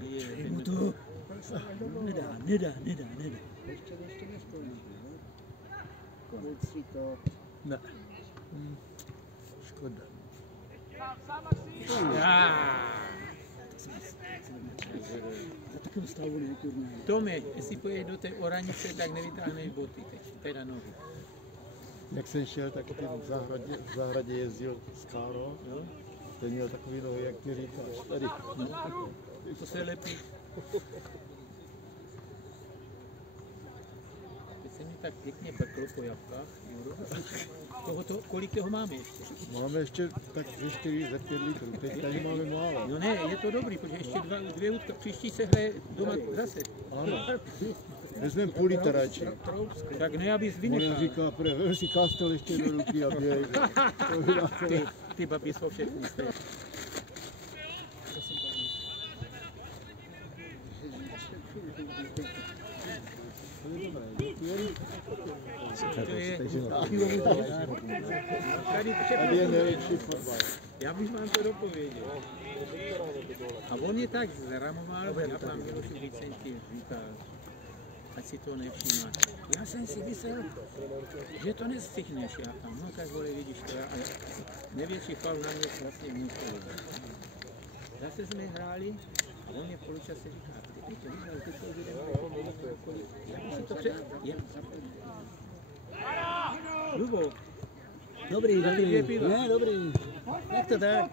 Je, Mu to nedá. Ještě neskončí. Kluci to. Ne. Škoda. To si myslím. takovém stavu, ne, kurňa. Tome, jestli pojedeš do té oranice, tak nevytáhneš boty teď, teda nohy. Jak jsem šel, tak ty v zahradě jezdil s Káro. Ten měl takový nohy, jak ty říkáš. Tady. To se lepí. Teď se mi tak pěkně peklo po jabkách. Kolik toho máme ještě? Máme ještě tak ze 4, ze 5 litrů. Teď tady máme málo. No ne, je to dobrý, protože ještě dvě útka. Příští se hraje doma zase. Ano. Vezmeme půl litra radši. Tak ne, abys On vynechal. říká, vem si kastel ještě do ruky a běž. Ty babi jsou všechny stejné. Tady je nejlepší fotbal. Já bych vám to dopověděl. A on je tak zramoval, já vám Miloši Vicenti říká, ať si to nevšímá. Já jsem si myslel, že to nestihneš. Já tam, no tak vole, vidíš to, ale největší faul na mě vlastně musel. Zase jsme hráli a on mě v poločase říká, ty to vyhrál, ty to vyhrál. Já bych si to Lubo. Dobrý, dvě piva. Ne, dobrý. Jak to tak?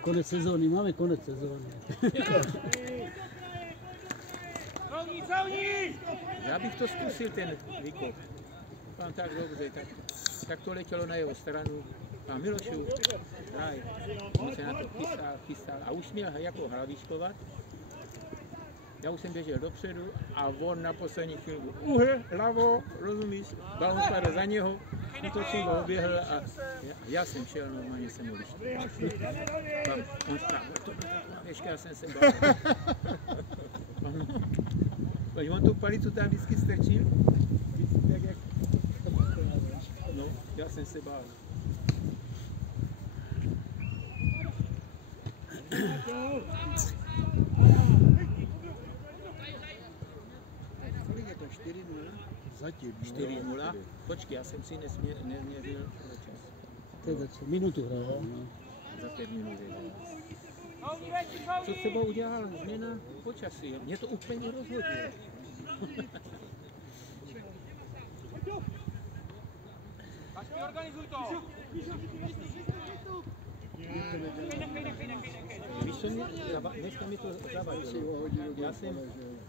Konec sezóny, máme konec sezóny. Já bych to zkusil, ten výkop. Mám tak dobře, tak to letělo na jeho stranu. A Milošu, hraj. On se na to chystal a už měl jako hlavičkovat. Já už jsem běžel dopředu a on na poslední chvíli uhl, hlavo, rozumíš, balon spadl za něho, utočil, oběhl a já jsem šel, normálně jsem ho vyšel. On stál, to byla taková věžka, já jsem se bál. On tu palicu tam vždycky strčil, vždycky tak jak... No, já jsem se bál. Kolik je to? 4-0? Zatím. 4-0. Počkej, já jsem si neměřil čas. To je za minutu hrál. No. Za 5 minut. Co třeba udělala změna počasí? Mě to úplně rozhodilo. Organizuj to! Víš, co mě dneska mi to zavadilo.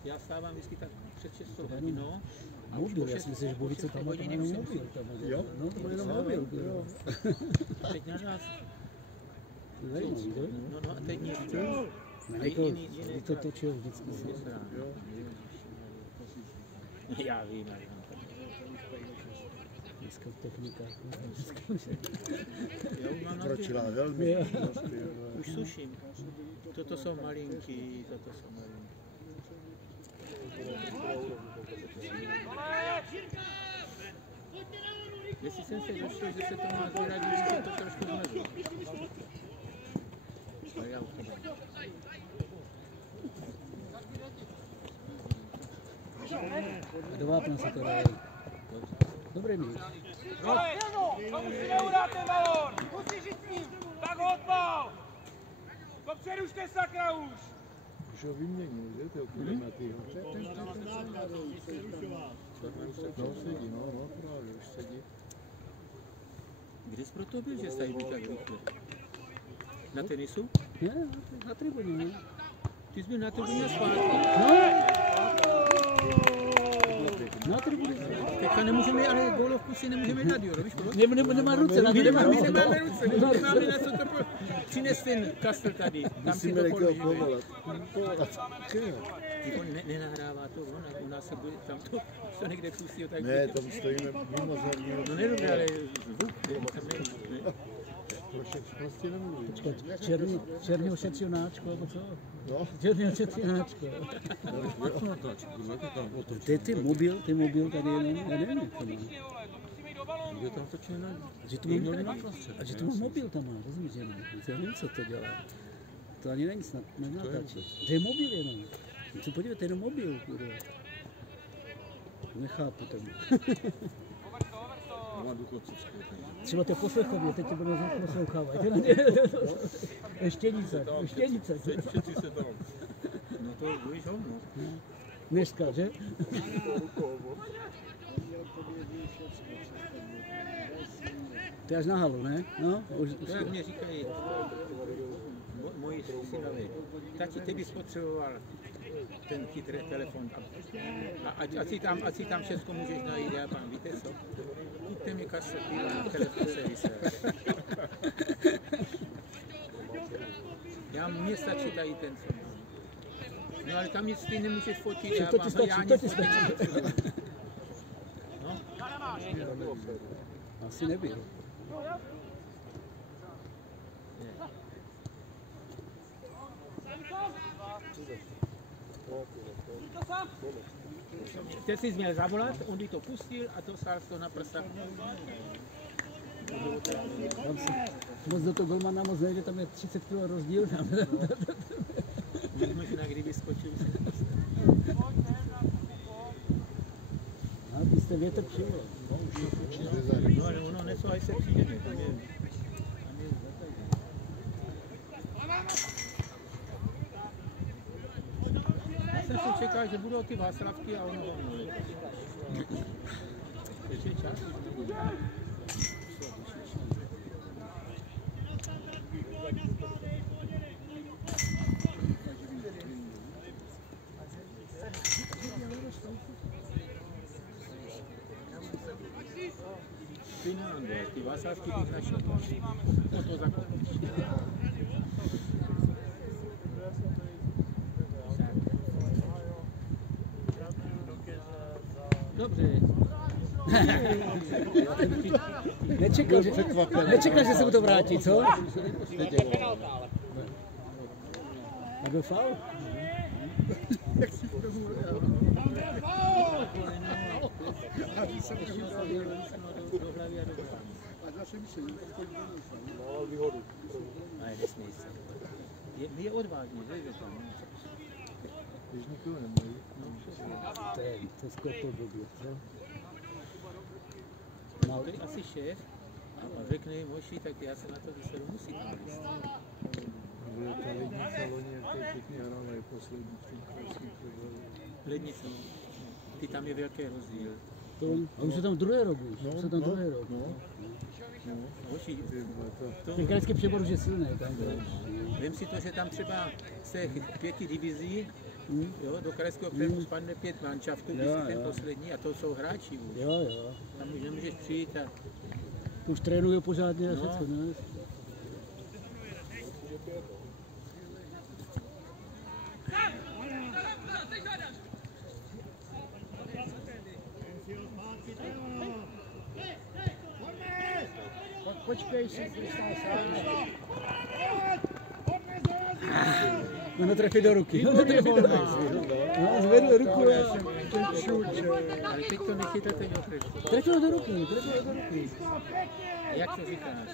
Já stávám vždycky tak před 6 hodinou. Mobil, já si myslím, že Bovice tam má jenom mobil. Jo? No, to byl jenom mobil. Teď na nás. Zajímavý, No a teď nic. ne? To točil vždycky. Já vím. Dneska technika. Já už mám na Kročila velmi. Už suším. Toto jsou malinký, toto jsou malinký. Jestli jsem se došel, že se to má zbírat, když se to trošku zmrzlo. Ale já už to mám. A do vápna se to dají. Dobrý míč. To musíme udát ten balón! Musíš jít s ním! Tak ho odpál! Dopředu jste sakra už! Už ho vyměnil, že? Ty okulimatýho. No sedí, no právě, už sedí. Kde jsi proto byl, že jsi tady byl tak rychle? Na tenisu? Ne, na tribuně, ne? Ty jsi byl na tribuně zpátky. Na tribuně. Teďka nemůžeme, ale gólovku si nemůžeme dát, jo, víš proč? Nemá ruce. My nemáme ruce, my máme na co to přines ten kastel tady, tam si to položíme. Ty on nenahrává to, u nás se bude, tam to někde pustí, tak... Ne, tam stojíme mimo zadního. No nedobré, ale zvuk, tam není. Prošek prostě nemluví. Černý ošetřil náčko, nebo co? No. Černý ošetřil náčko. Ty mobil tady jenom, já nevím, jak to má. Je tam točený na... A že to má mobil tam má, rozumíš jenom. Já nevím, co to dělá. To ani není snad, nenatáčí. To je mobil jenom. Co podívejte, jenom mobil, kurva. Nechápu tomu. Má důchodcovskou. Třeba to poslechově, teď tě bude poslouchávat. Štěnice. Všetci se tam. No to budeš hovno. Dneska, že? To je až na halu, ne? No, už, To jak mě říkají moji synové. Tati, ty bys potřeboval ten chytrý telefon. A ať si tam všechno můžeš najít, já vám, víte co? Kuďte mi kasetu na telefon servise. Mně stačí tady ten, co mám. No ale tam nic ty nemůžeš fotit, já to ti stačí, to ti stačí. No? Asi nebyl. Ty jsi měl zavolat, on by to pustil a to sál to na prsa. Moc do toho golmana moc nejde, tam je 30 kg rozdíl. Možná kdyby skočil. A ty jste větr přijel. No ale ono něco, až se přijde. Já jsem si čekal, že budou ty Václavky a ono ještě čas. Ty Václavky bych našel. No to zakopíš. Dobře. Nečekal, že se mu to vrátí, co? A byl faul? Je odvážný, že tam. Když nikoho nemají. To skoro to blbě, co? Mauli asi šéf a řekne jim, hoši, tak já se na to vysedu, musím nalist. Bude ta lednice loni, jak to je pěkně hrála, je poslední v tom krásný fotbalu. Lednice, no. Ty tam je velký rozdíl. A už je tam druhý rok už. Druhý rok. Hoši, Ten krajský přebor už je silný. vem si to, že tam třeba z těch 5 divizí, jo, do krajského přeboru spadne 5 manšaftů, ten poslední, a to jsou hráči už. Jo. Tam už nemůžeš přijít a... To už trénuje pořádně a všechno, ne? Počkej si, Kristán sám. No netrefí do ruky. Zvedl ruku a... Ale teď to nechytá ten okrek. Trefil do ruky. Jak to říkáš?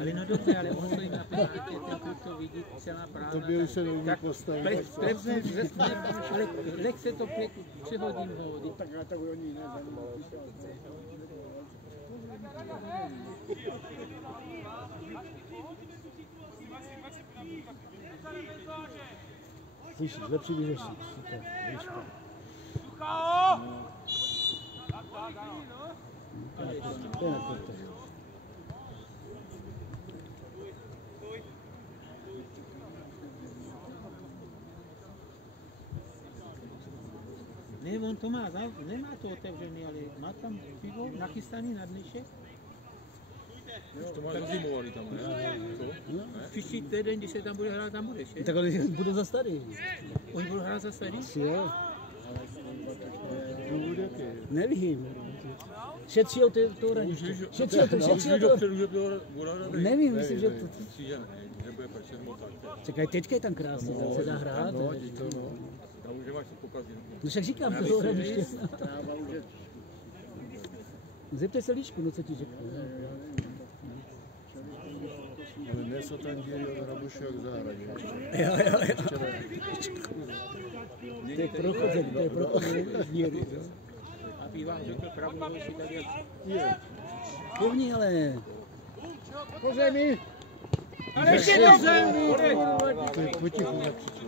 Ale no dobře, ale on stojí na pětě, ten kluk to vidí celá práva. To by už se do ní postavil. Ale lehce to přehodím ho. Tak já to oni nezajímají. Slyšíš, lepší vyřešit. Super, výška. To je na kortech. Ne, on to má, nemá to otevřený, ale má tam pivo nachystaný na dnešek. To máš zimovali tam, ne? Příští týden, když se tam bude hrát, tam budeš, je? Tak ale budou za starý. Oni budou hrát za starý? Jo. Důvod jaký? Nevím. Šetří to hraniště. Šetří to. Dopředu, že bude hrát. Nevím, myslím, že to... Že ne, nebude pačet tak. Čekaj, teďka je tam krásně, tam se dá hrát. No, Tam už nemáš to pokazit. No však říkám, to hraniště. Zeptej se Líšku, no co ti řeknu. ale dnes to tam dělí od Rabušek v zahradě. To je prochozený z díry. Aby vám řekl pravou věci, tak jak Je. Pevný, ale. Po zemi! ale ještě to zemi! To je potichu nekřičí.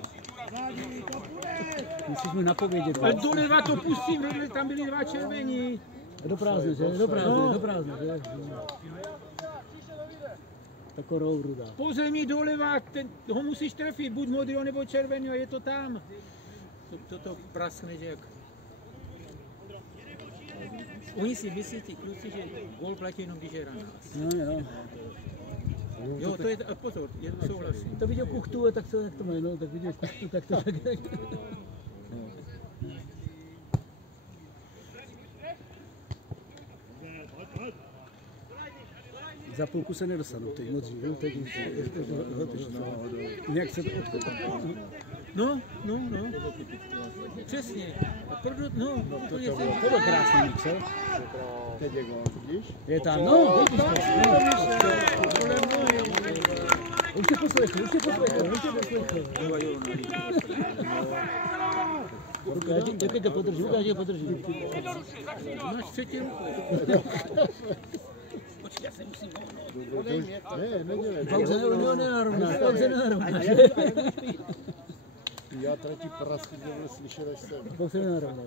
Musíš mu napovědět. Ale doleva to pustím, tam byli dva červení. Do prázdne, že? Do prázdne, že? Takovou ruda. Po zemi doleva, ho musíš trefit, buď modrý nebo červený, a je to tam. To praskne, že jak. Oni si myslí, ti kluci, že gól platí jenom, když je na nás. No. Jo, to je, pozor, souhlasím. To viděl Kuchtu, tak to, jak to mají, no, tak viděl Kuchtu, tak to tak. Za půlku se nedostanou, teď modří, no, teď nějak se to odkopá. No. Přesně. To byl krásný míč, co? Teď je gól, vidíš? Je tam, no, vidíš to. Už tě poslechl. Ukáže to podrží. Máš třetí ruku. Počkej, já se musím vohnout. Ne, nedělej. Pauze nenarovná. Já tratí prasky, nebudu slyšet, až jsem. Pauze nenarovná.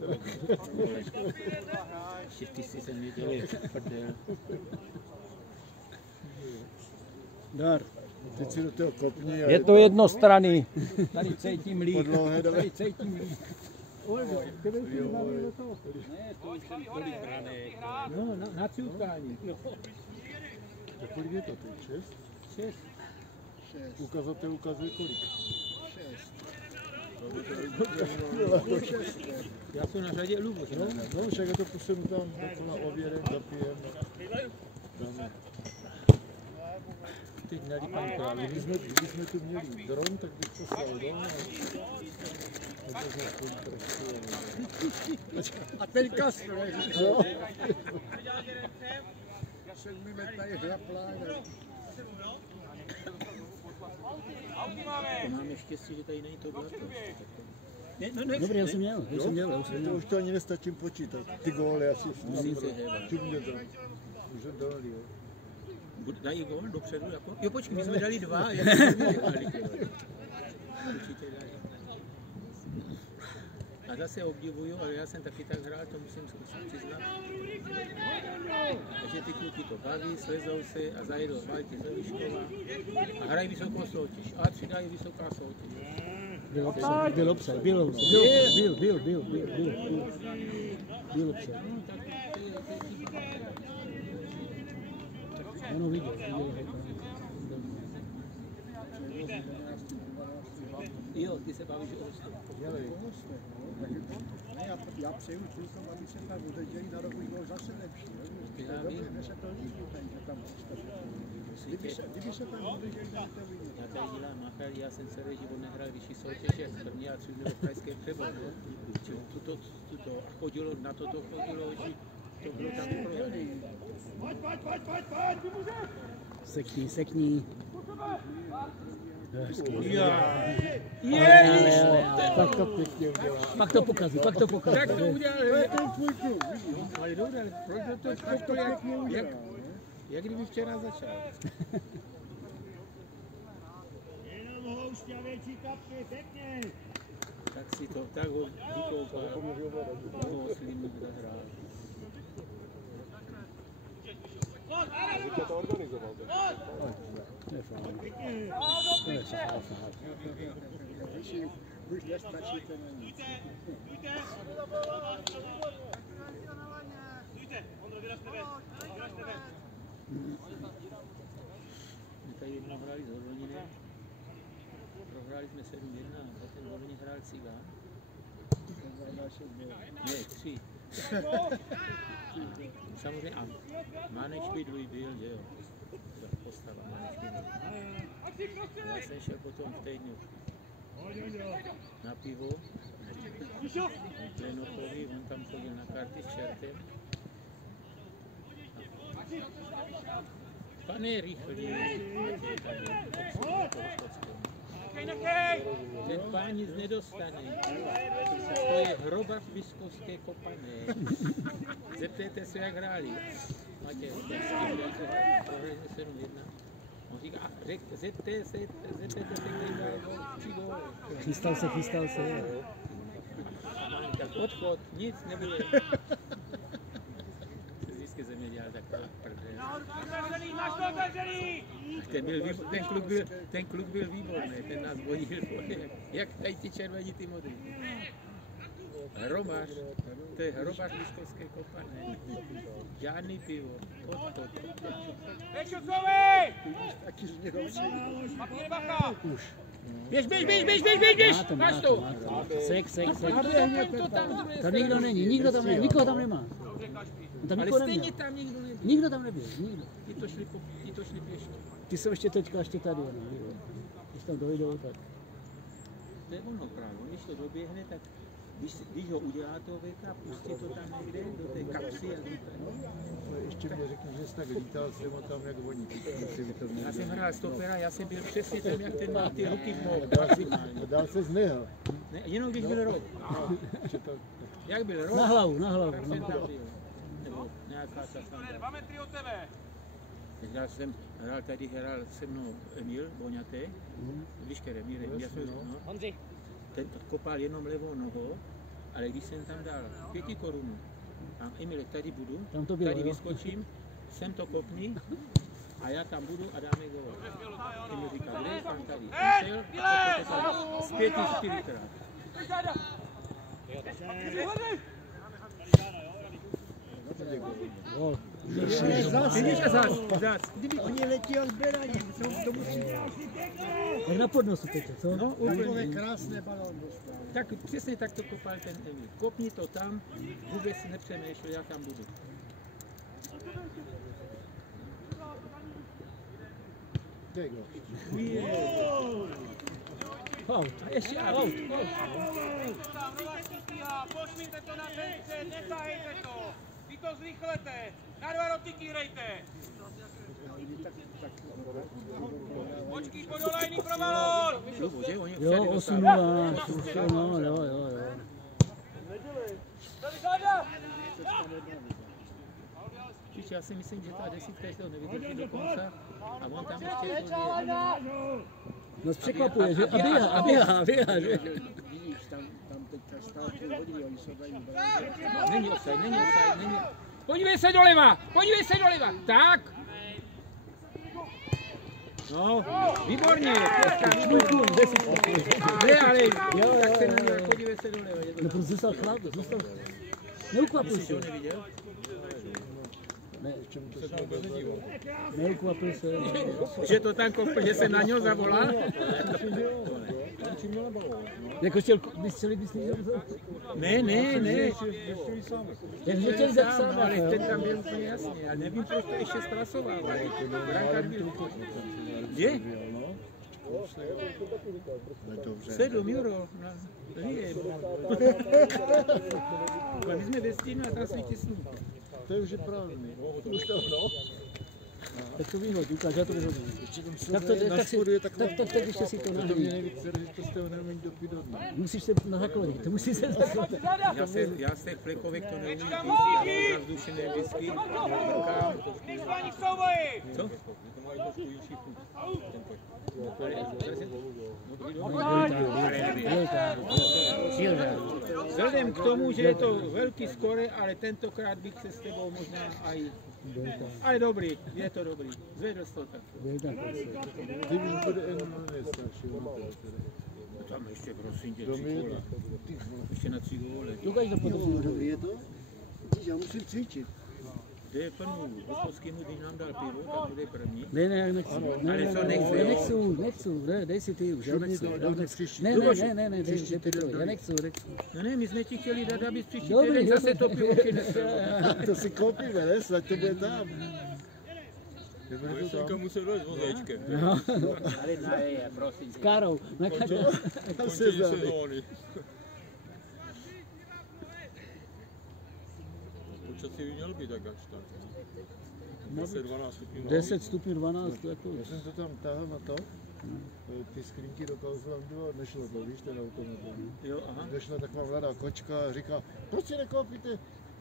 Ještě ty si jsem nedělal prdel. Dar. Teď si do toho kopni. Je to jednostranný. Tady cítím líp. Podlouhé, Tady cítím líp. No, na ciutkání. Kolik je to teď? 6? 6. Ukazatel ukazuje kolik? 6. Já jsem na řadě Luboš. No, však já to pustím tam, dokola ověrem, zapijem. Dáme. Teď nalí pan Král. Kdybychom tu měli dron, tak bych poslal dron. A ten Castro, No. se umíme tady hrapládat. Máme štěstí, že tady není to blato. Dobrý, já jsem měl. To už to ani nestačím počítat. Ty góly asi Musí se hýbat. čumě to. Už dali, jo. Dají gól dopředu jako? Jo, počkej, my jsme dali 2, jak jsme dělali. Určitě dají. A zase obdivuju, ale já jsem taky tak hrál, to musím přiznat. Takže ty kluky to baví, slezou se a zajedou Valti ze Vyškova a hrají vysokou soutěž. A přidají vysoká soutěž. Byl obsah. Ano, viděl. Jo, ty se bavíš o hostu. Já přeju klukům, aby se tam udrželi na rok, už bylo zase lepší. Dobře, se to líbí, takže tam kdyby se tam udrželi, tak to vidí. Já tady dělám machar, já jsem celý život nehrál vyšší soutěže, první a tři v krajském Přeboru. Tuto chodilo, na toto chodilo, že to bylo tam vyprodané. Sekni. Tak to pěkně udělá. Pak to pokazí. Tak to udělal, ale dobré, ale proč to jak kdyby včera začal. Tak si to, tak ho vykoupal, toho slimu zahrál. Kdo to organizoval? Už nestačíte na nic. My tady jednou hráli s Horloninem, prohráli jsme 7-1 a ten Horlonin hrál Cigán. Ne, 3. Samozřejmě, a Mánek Špidlůj byl, že jo, postava Mánek Špidlůj. Já jsem šel potom v týdnu na pivo, Lenotovi, on tam chodil na karty s čertem. Pane rychlý, Matěj tady, Ten pán nic nedostane. To je hrobař Biskovské Kopané. Zeptejte se, jak hráli. Máte prohráli 7-1. On říká, zeptejte se, kdy dal 3 góly. Chystal se. Tak odchod, nic nebude. Vždycky ze mě dělal taková prdel. Ten kluk byl výborný, ten nás vodil, jak tady ti červení, ty modrý. Hrobař, to je hrobař Biskovské Kopané. Žádný pivo, odchod. Taky z něho Běž, máš to. Sek. To tam Tam nikdo není, nikoho tam nemá. Tam ale nikoho stejně neměl. tam nikdo nebyl. Nikdo tam nebyl, nikdo. Ti to šli pěšky. Ty jsou ještě teďka tady, no. Když tam dojdou, tak. To je ono právě, když to doběhne, tak když ho udělá toho věka, pustí to tam někde do té kapsy a Ještě mi řekni, že jsi tak lítal jsem tam jak oni. já jsem hrál stopera, já jsem byl přesně tam, jak ten má ty ruky v mou. Dál se znehl. Ne, jenom když byl rok. Jak byl rok? Na hlavu. Tak jsem tam byl. Nebo nějaká ta standa. 2 metry od tebe. Já jsem hrál se mnou Emil Boňatý. Víš, který Emil, ten kopal jenom levou nohou, ale když jsem tam dal 5 korun, a Emile, tady budu, Tam to bylo, tady jo. vyskočím, sem to kopni a já tam budu a dáme gól. Emil říká, kde je tam tady? Šel a to kopal zpět 4krát. Vidíš a zás. Kdyby oni letěl zběraním, to musí... Jak na podnosu teď, co? No, Takové úplně. krásné balón dostal. Tak přesně tak to kopal ten Emil. Kopni to tam, vůbec nepřemýšlel, já tam budu. Out. Ještě out. Pošlite to na centře, netahejte to. Vy to zrychlete. Na 2 dotyky hrajte. Počkej, podolajný pro balón. Že oni Jo, včady 8-0, no, jo. Čiže já si myslím, že ta desítka ještě to nevydrží do konce a on tam ještě to Nás překvapuje, že? A běhá, že? Vidíš, tam teďka stál půl hodiny, oni se dají Není offside. Podívej se doleva. Tak. No, výborně. Ne, ale tak se na něj podívej se doleva. No, protože zůstal chlap, neukvapil se. Neviděl? Neukvapil se. Že to tam kopl, že se na něho zavolá? Jako chtěl vystřelit, Ne. Takže chtěl zapsat, ale ten tam byl úplně jasně. Já nevím, proč to ještě zpracoval. Brankář byl. Kde? 7 euro na lije. My jsme ve stínu a tam svítí slunce. To je už je právě. Už to, no. Tak to vyhodí, ukáž, já to vyhodím. Tak ještě si to To mě nahlí. nejvíc že to z toho neumím dopít do dna. Musíš se naklonit, to musíš se naklonit. Já z těch plekovek to neumím pít, já zavzdušené whisky, brkám. Nechvání v souboji. Co? Vzhledem k tomu, že je to velký skore, ale tentokrát bych se s tebou možná aj... Ale dobrý, je to dobrý. Zvedl jsi to tak. Ty už bude jenom nejstarší. Tam ještě prosím tě 3 góly. Ještě na 3 góly. Ukáž to potom. Dobrý je to? Já musím cvičit. Kde je panu Voskovskému, když nám dal pivo, tak bude první. Ne, já nechci. Ale co nechci? Nechci, dej si ty už, já nechci. Dáme příští. Ne, dej to, já nechci. No ne, my jsme ti chtěli dát, abys příští Dobrý, týden zase to dobrý. pivo přinesl. To si koupíme, ne? Ať to bude tam. Ještě někomu se dojít vozečkem. Ale ne, prosím. S Károu, na každé. Tam se Končení zády. sezóny. Počasí by měl být tak až tak. 10-12 stupňů. 10 stupňů 12, to jako... Já jsem to tam tahal na to ty skrinky do Kauflandu a nešlo to, víš, ten automat. Jo, aha. Došla taková mladá kočka a říká, proč si nekoupíte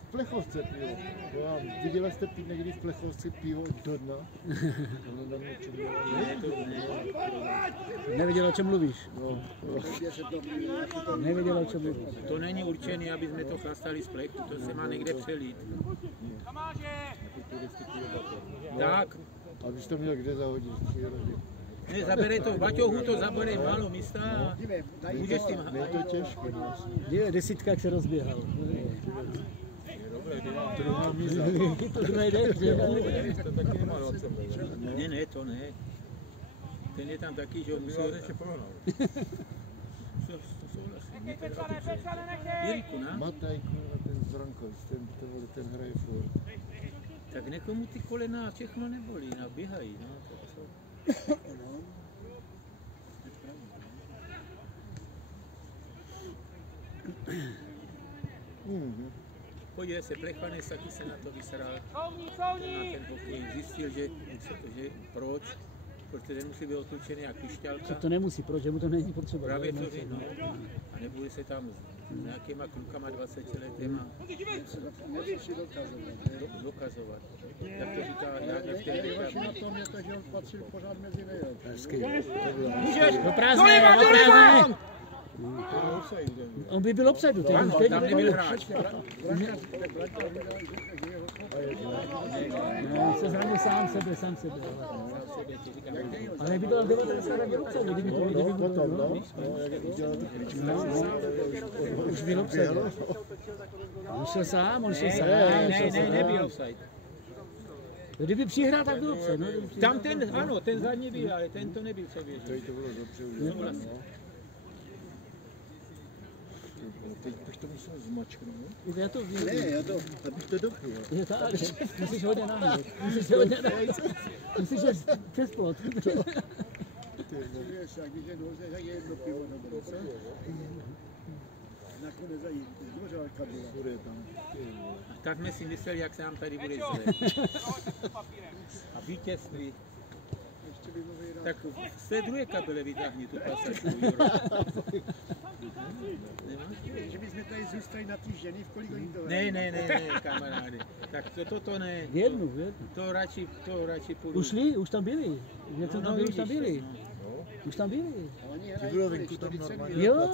v plechovce pivo? No, viděla jste pít někdy v plechovce pivo do dna? Nevěděl, o čem mluvíš. No, Nevěděl, o čem mluvíš. To není určený, aby jsme to chlastali z plechu, to se má někde přelít. Tak, a vy jsi to měl kde zahodit? ne, zabere to, Baťohu to zabere málo místa a můžeš s tím... Je to těžké. Dívej, 10 jak se rozběhal. To druhé jde, že? Ne, to ne. Ten je tam taky, že on musel... Jirku, ne? Matajku a ten Zrankovic, ten hraje furt. Tak někomu ty kolena všechno nebolí, no, běhají, no, tak co? Podívej se, Plechanec taky se na to vysral, na ten hokej, zjistil, že proč, protože musí být otlučený jak pišťalka. To nemusí, proč, že mu to není potřeba. Právě to ví, no. A nebude se tam s nějakýma klukama 20 letýma dokazovat. Jak to říká Jágr v té Nejhorší na tom je to, že on patřil pořád mezi nejlepší. Můžeš! Do prázdné, do prázdné! On by byl obsadu, Tam nebyl hráč. No, on se zranil sám sebe. Ale by byl 90 obsadu, kdyby to bylo. Už byl obsadu. On šel sám. Ne, nebyl offside. Kdyby přihrál, tak byl obsadu. Tam ten, ano, ten zadní byl, ale ten to nebyl, co běží. To bylo dobře. Teď bych to musel zmačknout. Já to vím. Ne, abych to dopil. Je tak, musíš hodně nahnat. Musíš jít přes plot. Víš, jak když je noze, tak je jedno pivo dobré. Nakonec za jí, zbořálka byla. Bude tam. Tak jsme si mysleli, jak se nám tady bude zle. A vítězství. Tak z té druhé kabele vytáhni tu pasačku, Juro. Že bychom tady zůstali na ty ženy, v kolik oni to Ne, kamarády. Tak to ne. Jednu. To radši půjdu. Ušli? Už tam byli. Jak jsem tam byl, už tam byli. Už tam byli. Ty bylo venku tam normálně. Jo.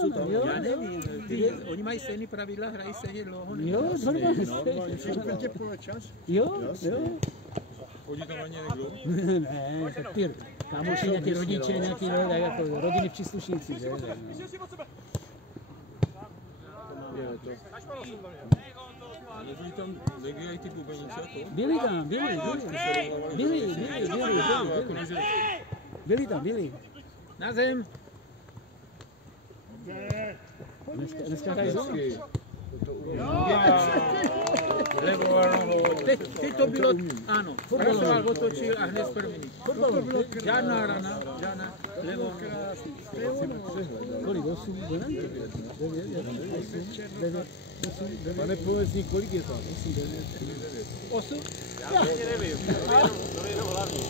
Já nevím, oni mají stejný pravidla, hrají stejně dlouho. Jo, normálně. Úplně poločas. Jo. Chodí tam ani někdo? Ne, tak ty kámoši, nějaký rodiče, nějaký jako rodiny příslušníci, že? Nebyli tam legiají ty bubenice a to? Byli tam. Byli. Na zem! Dneska hrají zónu. Levou nohou. Teď to bylo, ano, Prasoval otočil a hned první. Žádná rana, žádná levou. Kolik? 8? 9? Pane Povesník, kolik je tam? 8? Já vlastně nevím. To je jenom hlavní.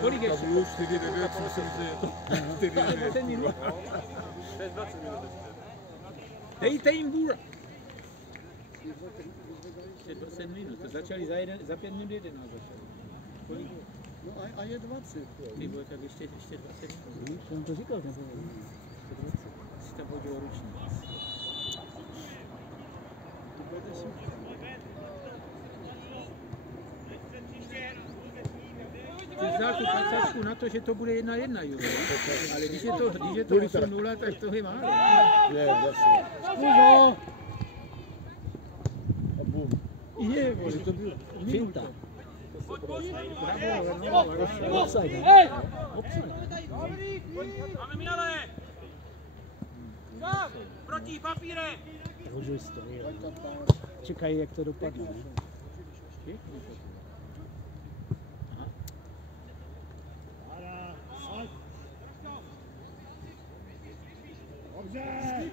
Kolik je? 4-9, myslím, že je to 4-9. minut. To je 20 minut. Dejte jim bůra. 20 minut, to začali za 5 minut 11 začali. Kolik? No a je 20. Ty bude tak ještě 20 minut. Jsem to říkal, nebo? Si tam hodil ručně. Ty vzal tu pacačku na to, že to bude 1-1, Juro. Ale když je to 8-0, tak to je málo. Je, zase. Skuzo! A bum. Je, Že to bylo. Finta. bravo, no, Offside. Máme Miale! Proti, papíre! Hožuj si to, čekají, jak to dopadne. Ne?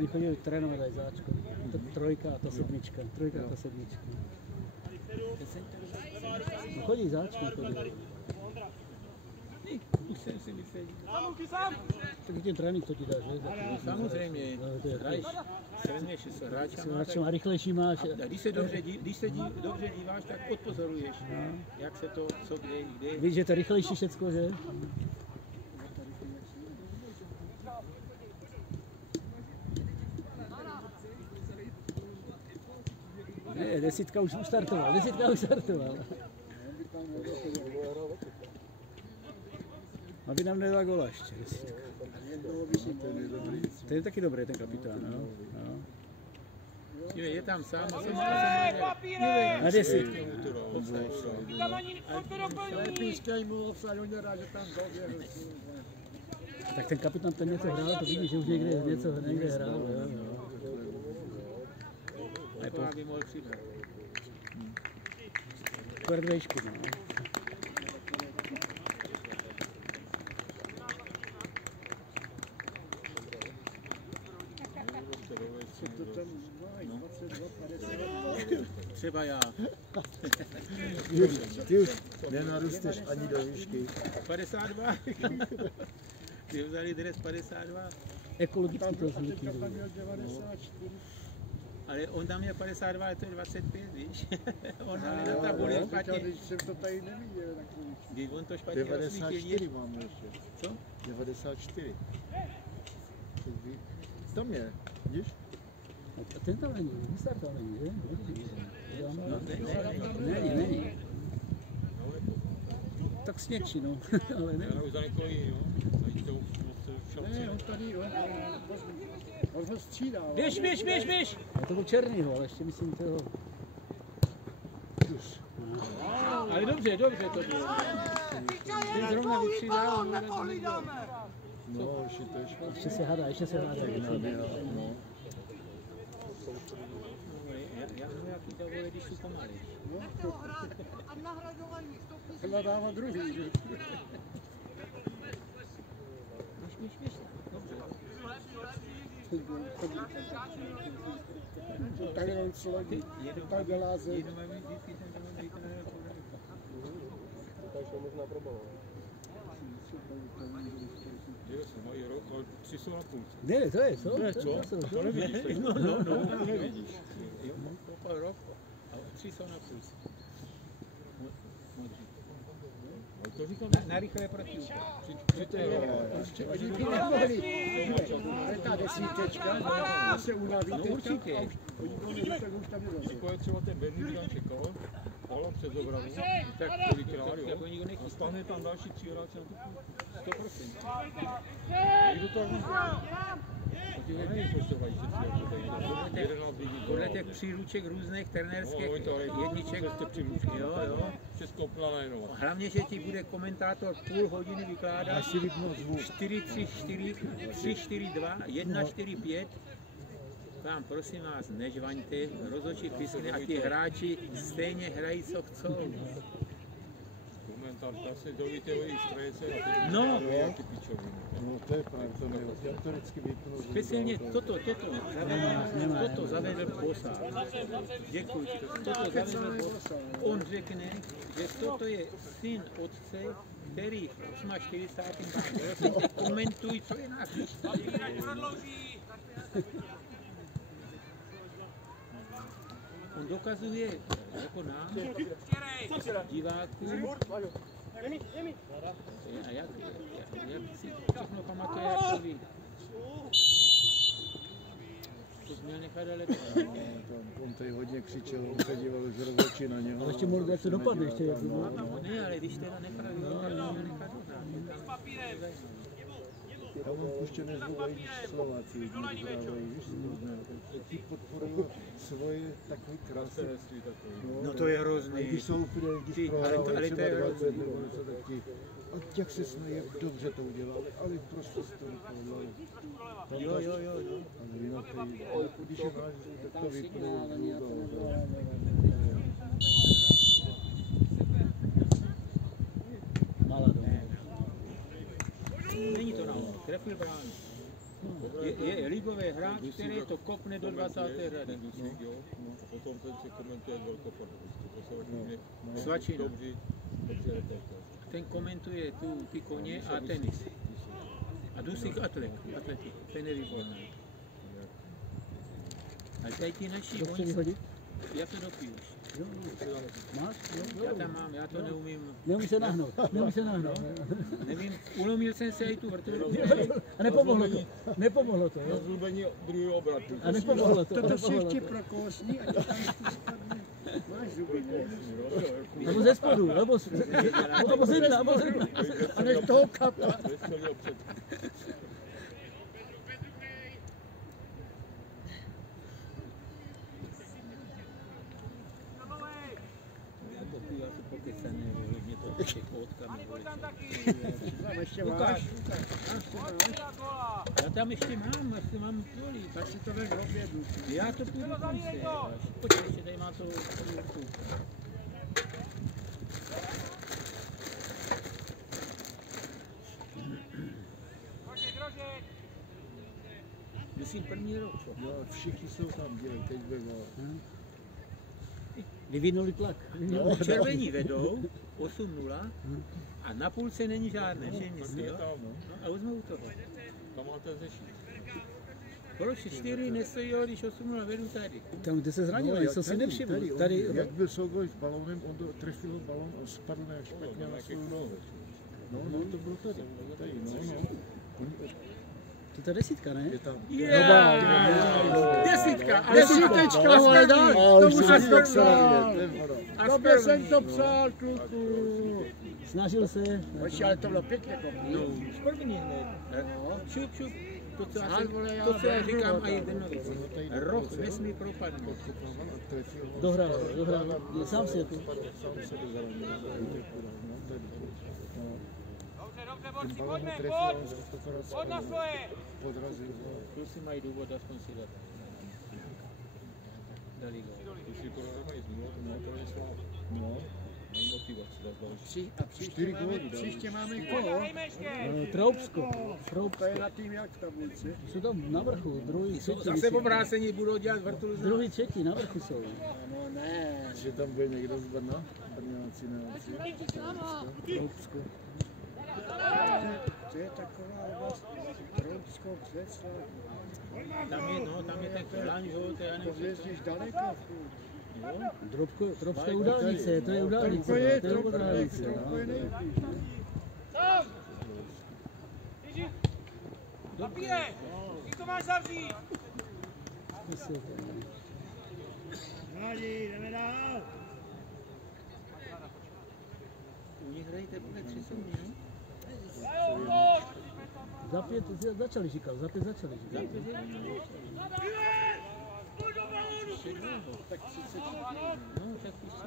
Oni chodili trénovat aj záčko. Trojka a ta sedmička. Trojka a ta sedmička. No chodí záčky, chodí. Už jsem si myslel. Tak ten trénink to ti dá, že? Samozřejmě, hraješ silnější s hráčem. A rychlejší máš. A když se dobře díváš, tak odpozoruješ, jak se to, co kde. Víš, že to je rychlejší všecko, že? Ne, desítka už startoval. Aby nám nedala gola ještě, desítka. To je taky dobrý ten kapitán, no. Je tam sám a jsem Na desítku. Pískej mu offside, on rád, že tam doběhl. Tak ten kapitán ten něco hrál, to vidíš, že už někde něco hrál, jo. Nebo aby mohl přidat. Kvart vejšku, no. Třeba já. Ty už nenarůsteš ani do výšky. 52. Ty vzali dres 52. Ekologicky to zvyklý. Ale on tam měl 52, ale to je 25, víš? On tam na tabuli špatně. Když jsem to tady neviděl, takový. Když on to špatně rozsvítil. 94 mám ještě. Co? 94. Tam je, vidíš? A ten tam není, vystartoval není, že? Není. Tak snědčí, no. Ale ne. Hraju za někoho jiného. Ne, on tady, on ho střídá. Běž! A to byl černýho, ale ještě myslím toho. Ale dobře to bylo. Ten zrovna vystřídal. No, už je to špatně. Ještě se hádá. Já mám nějaký dovole, když jsou pomalý. Tohle dává druhý. Běž. Tady on sledí, tak dělá ze... Tři jsou na půlce. Ne, to je, co? To nevidíš. No. To nevidíš. Jo, rok. A 3 jsou na půlce. Modří. To říkám Na rychlé protivky. Ale ta desítečka, se unaví teďka. Určitě. je třeba ten Berlín tam čekal, ale přes obranu, tak kolikrát, jo, a stane tam další 3 hráče na tu 100%. Někdo to ví. A ty nevím, proč to hrají se 3 hráče. Podle těch příruček různých trenérských jedniček. Jo. Českou planénovat. Hlavně, že ti bude komentátor půl hodiny vykládat 4-3-4, 3-4-2, 1-4-5. Vám prosím vás, nežvaňte, rozhodčí pískne a ti hráči stejně hrají, co chcou. Komentář se dovíte o jejich strojece a teď No, nějaký pičoviny. No to je pravda, to vždycky vypnu. speciálně toto zavedl Bosa. Děkuji. Toto zavedl Bosa. On řekne, že toto je syn otce, který v 48. Prosím tě, komentuj, co je náš. On dokazuje jako nám, divákům, a jak si všechno pamatuje, jak to ví. To jsi měl nechat daleko. On tady hodně křičel, on se díval už rozhodčí na něho. Ale ještě možná, jak to dopadne, ještě jak to Ne, ale když teda nepraví, tak měl nechat dohrát. Já mám puštěné zvuky, když Slováci hrávají, víš, ti podporují svoje takové krásy. No to je hrozný. A když jsou úplně, když prohrávají třeba 20 nebo něco, tak ti, a jak se smějí, jak dobře to udělali, ale prostě z toho nepovedlo. Jo. Ale jinak, když je váš zvuk, tak to vypnou. Malá doma. Není to nám, trefil bránu. Je ligové hráč, který to kopne do 20. řady. Potom ten se komentuje velkopad. To jsou hodně Svačina. dobří reportéři. Ten komentuje ty koně a tenis. A Dusík atletiku. Ten je výborný. A tady ti naši, To chce vyhodit? já to dopiju už. Jo, máš? Jo, Já tam mám, já to neumím. Neumí se nahnout. Nevím, ulomil jsem se i tu vrtulu. A nepomohlo to. Jo? Rozlubení druhého obratu. A nepomohlo to. Toto si ještě prokosní a ti tam tu spadne. Máš zuby, ne? Nebo ze spodu, nebo ze dna. A nech toho kapla. Já dopiju asi pokecané, hodně to těch fotkám. Tam ještě Lukáš, máš. já tam ještě mám tolik. Tak si to veš v obědu. Já to půjdu konce. Počkej, ještě tady má to ruku. Myslím první rok. Jo, všichni jsou tam, dělají, teď ve válce. Vyvinuli tlak. Červení vedou 8-0 a na půlce není žádné, všichni si, jo? No, a už jsme u toho. Tam máte řešit. Proč 4 nestojí, když 8-0 vedu tady? Tam, kde se zranil, No, jsem si nevšiml. Tady, jak byl souboj s balónem, on trefil balón a spadl nějak špatně na svou nohu. No, to bylo tady, no. to je desítka, ne? Je tam. Desítka! Desítečka, vole, dál. Tomu se to psal. Tobě jsem to No. psal, kluku. Snažil se. Počkej, ale to bylo pěkně kopný. No, z první hned. Šup. To, co já říkám, a jeden novice. Roh nesmí propadnout. Dohrál. Sám si je tu. Dobře, borci, pojďme, pojď na svoje. Kluci mají důvod aspoň si dát. Dali go. Když si prohrávají z nula, to je sláva. No. Mají motivaci dát další. Příště máme kolo. Zahrajme ještě. Troubsko. To je na tým jak v tabulce. Jsou tam na vrchu, druhý, třetí. Zase obrácení budou dělat vrtulu z Druhý, třetí, na vrchu jsou. No ne. Že tam bude někdo z Brna? Brňáci, ne? Troubsko. To je taková oblast. Troubsko, Břeclav. Tam je ten Lanžo, to já To nevím. jezdíš daleko. Trobsko je u dálnice, to je u dálnice. To je u dálnice. To je nejblíž. Papíre, ty to máš zavřít. U nich hrají teprve 3 soudy, ne? Za 5 začali říkat, za 5 začali říkat.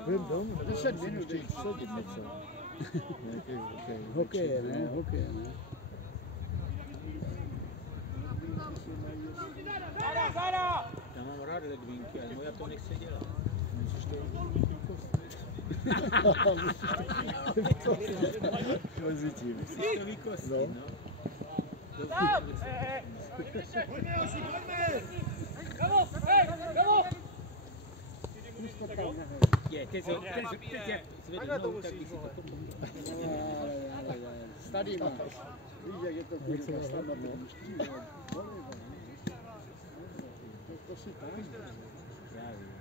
Vem domů, 10 minut. chtějí sledit něco. Hokej, ne? Zara! Já mám rád ledvínky, ale moja to nechce dělat. Mezi tím. Musíš to vykostit, no. Pojďme, Osi, pojďme! Bravo, hej, bravo! Teď jak zvedl nohu, tak bych si to kopl. Tady máš. Víš, jak je to kurva, snadno to mužství. To si tam.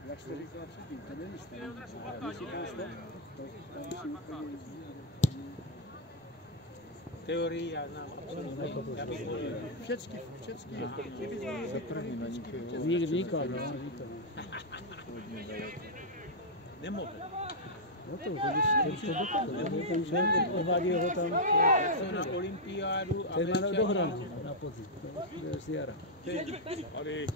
Jak jste říkala předtím, to není stejné. Když si tam jste, tam si úplně Teorii já znám absolutně. Já bych volil. všecky. Za první na nikého. Nikam. Nemohl. No to vidíš, to dopadlo. To už odvádí ho tam. Jak jsou na olympiádu a Ten má dohranou na podzim. To je z jara. Ali,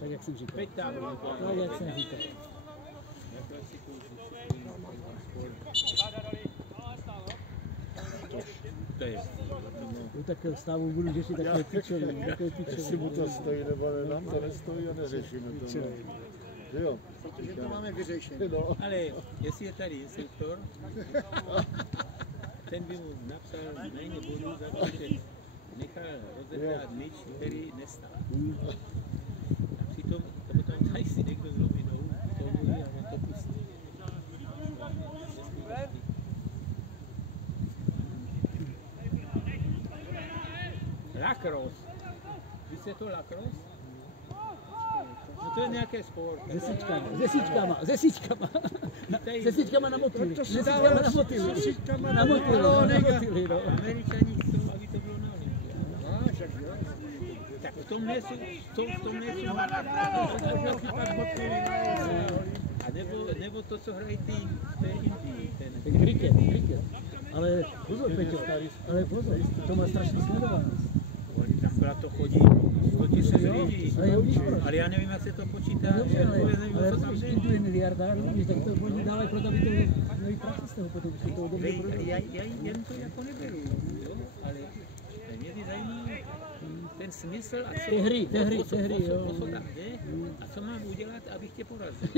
Tak jak jsem říkal. Teď tam. Tak jak jsem říkal. To je. U takového stavu budu řešit takové pičoviny. Jestli mu to stojí nebo ne, nám to nestojí a neřešíme to. Jo. Protože to máme vyřešené. No. Ale jestli je tady instruktor, ten by mu napsal méně bodů za to, že nechal rozehrát míč, který nestál. A přitom to potom tady si někdo s lovinou tomu a on to pustí. Lacrosse. Víš, je to lacrosse? No to je nějaký sport. Se síčkama na motýly. Na motýly, no. Američani chcou, aby to bylo na olympiádě. Tak v tom nejsou možná chytat motýly. Nebo to, co hrají ty Indii. Ten kriket. Ale pozor, Peťo, to má strašný sledovanost. Tam byla to chodí 100 000 lidí, ale já nevím, jak se to počítá. Ale rozumíš, Indu je miliardár, tak to oni dále proto, aby to měli práci z toho potom, že to dobře prodali. Já jen to jako neberu, jo? Ale mě by zajímalo ten smysl a co, o co tam jde a co mám udělat, abych tě porazil.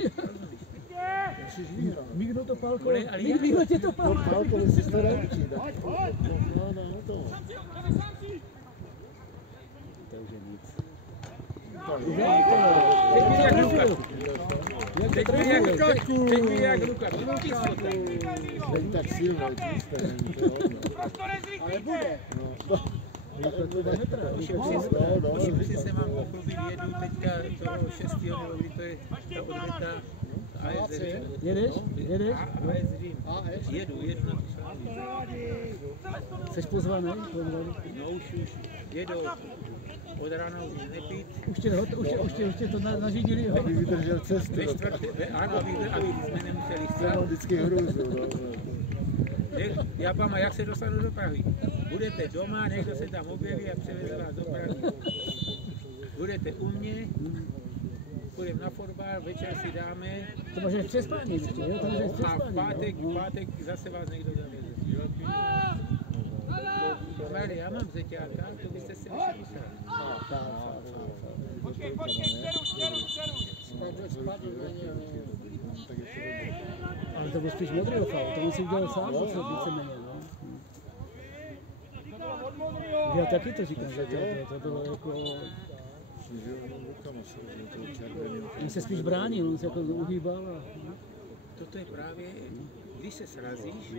Míknu to pálkou, ale míknu tě to pálkou. Pálkou si to naučí, tak? No, to. Takže nic. Teď mi jak Lukáš. Není tak silný, Ale bude. Už se mám pochlubit, jedu teďka toho 6. nebo kdy to je ta odvěta AS Řím. Jedeš? AS Řím. Jedu na to sám. Jseš pozvaný? No už jedu. Od rána už nepít. Už tě to nařídili, jo? aby vydržel cestu. Ano, aby jsme nemuseli Já mám stát. vždycky hrůzu. Já vám, jak se dostanu do Prahy? Budete doma, někdo se tam objeví a převeze vás do Prahy. Budete u mě, půjdeme na fotbal, večer si dáme. To máš až přespání ještě, jo? A v pátek zase vás někdo zaveze. Mali, já mám zeťáka, to byste si ještě museli. Počkej, přeruš. Ale to byl spíš modrýho faul, to on si udělal sám, co víceméně, no. Já taky to říkám, že to bylo jako... On se spíš bránil, on se jako uhýbal a... Toto je právě, když se srazíš,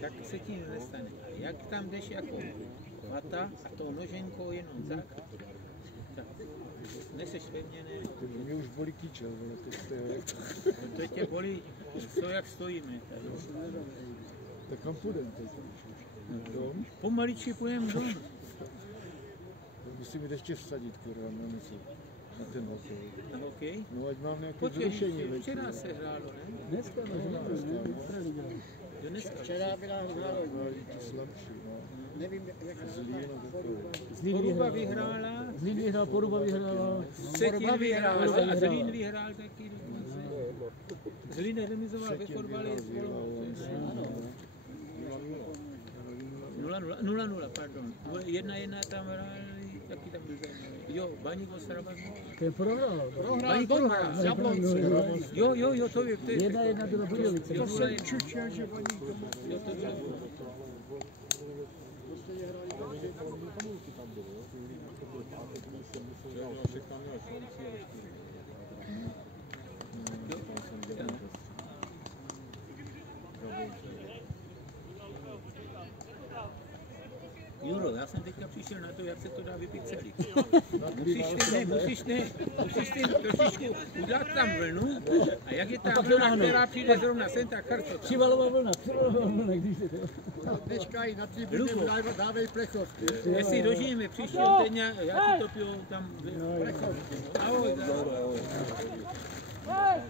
tak se ti nestane. Jak tam jdeš jako vata a tou noženkou jenom tak neseš pevně, ne. Mě už bolí kýčel, To tě bolí, co jak stojíme. Tak kam půjdeme teď? Dom? Pomaličky půjdeme dom. Musím jít ještě vsadit, kurva, na něco. Na ten hokej. Na hokej? No, ať mám nějaké Počkej, zrušení. včera se hrálo, ne? Dneska, Včera byla hrálo. Slabší, no. Nevím, jak Poruba vyhrála, Zlín vyhrál, Poruba vyhrála. Vsetín vyhrál a Zlín vyhrál taky dokonce. Zlín remizoval ve fotbale s Volou. 0-0, pardon. 1-1 tam hráli, taky tam byl zajímavý. Jo, Baník Ostrava. Ten prohrál. Baník prohrál. Jo, to je. 1-1 bylo Budějovice. To jsem čučil, že Baník doma. Jo, to bylo. Juro, já jsem teďka přišel na to, jak se to dá vypít celý. Musíš trošičku udělat tam vlnu a jak je ta vlna, která přijde zrovna sem, tak chrcot. Přivalová vlna, když se to... Dneška i na tribuně dávej plechovky. Jestli dožijeme příštího týdně, já ti to pivo tam... Ahoj, ahoj.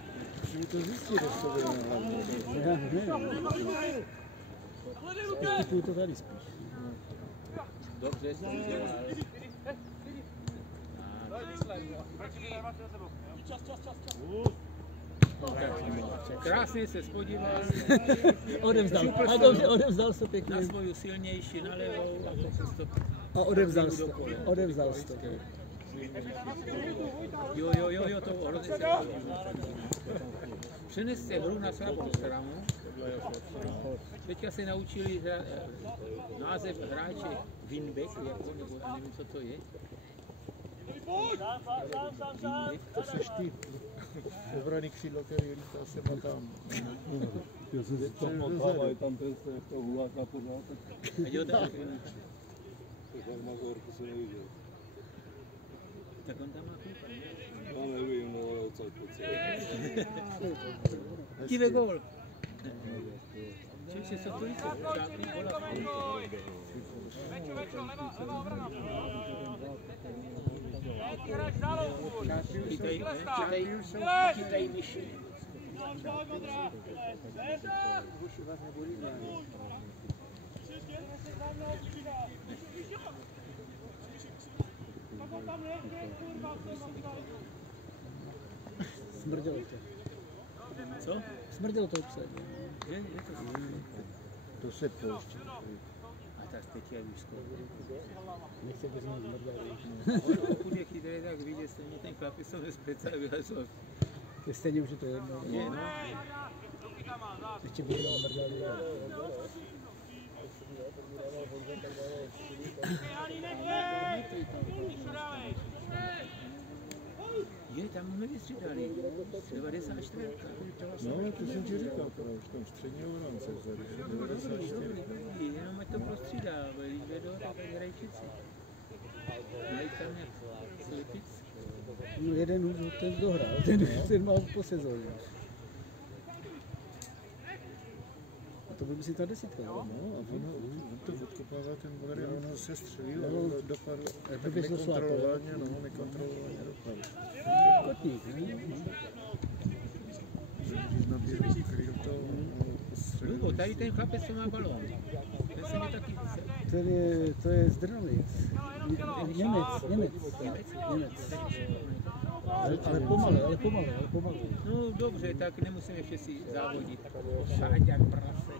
Musíme to zjistit, jak to bude na hlavně. Já nevím. Ještě půjdu to tady spíš. Dobře, jsi to udělal. Krásně se spodíval. Odevzdal. A dobře, odevzdal se pěkně. Na svoju silnější, na levou a to přesto. A odevzdal se to. Jo, to hrozně se podíval. Přeneste hru na slabou stranu Teďka se naučili název hráče winback, jako, nebo já nevím, co to je. To seš ty. Obraný křídlo, který lítá se tam. Já jsem si tam montával, je tam ten to huláka pořád. Jo, tak. Tak má horku se neviděl. Tak on tam má kluka, ne? Já nevím, ale co je Dívej gól. Čili se to líce, žádný gola. Chytají myši. Smrdělo to. Co? Smrdělo to pse. Je to To se pouští. a tak teď je už skoro. Nechce bez něj smrdělo. Pokud je chytrý, tak vidět, stejně ten chlapec se nezpěcá vylezl. Stejně už je to jedno. Je, no. Ještě bude smrdělo. Je, tam mu nevystřídali. 94. No, to jsem ti říkal, už tam střední obránce vzadu, 94. Jenom ať to prostřídá, když jde do tak hrají všichni. Mají tam jak Slipic. No jeden už ten dohrál, ten má po sezóně. A to by si ta desítka, No, a on to odkopává ten Bulary, on ho se střelil, No, ale dopadl tak nekontrolovaně dopadl. Kotník, ne? Když nabíral, který do toho střelil. Lubo, tady ten chlapec, co má balón. Ten se mi taky... To je Zdrnovic. Němec. Ale pomalu. No dobře, tak nemusíme ještě si závodit. Šáďák prase.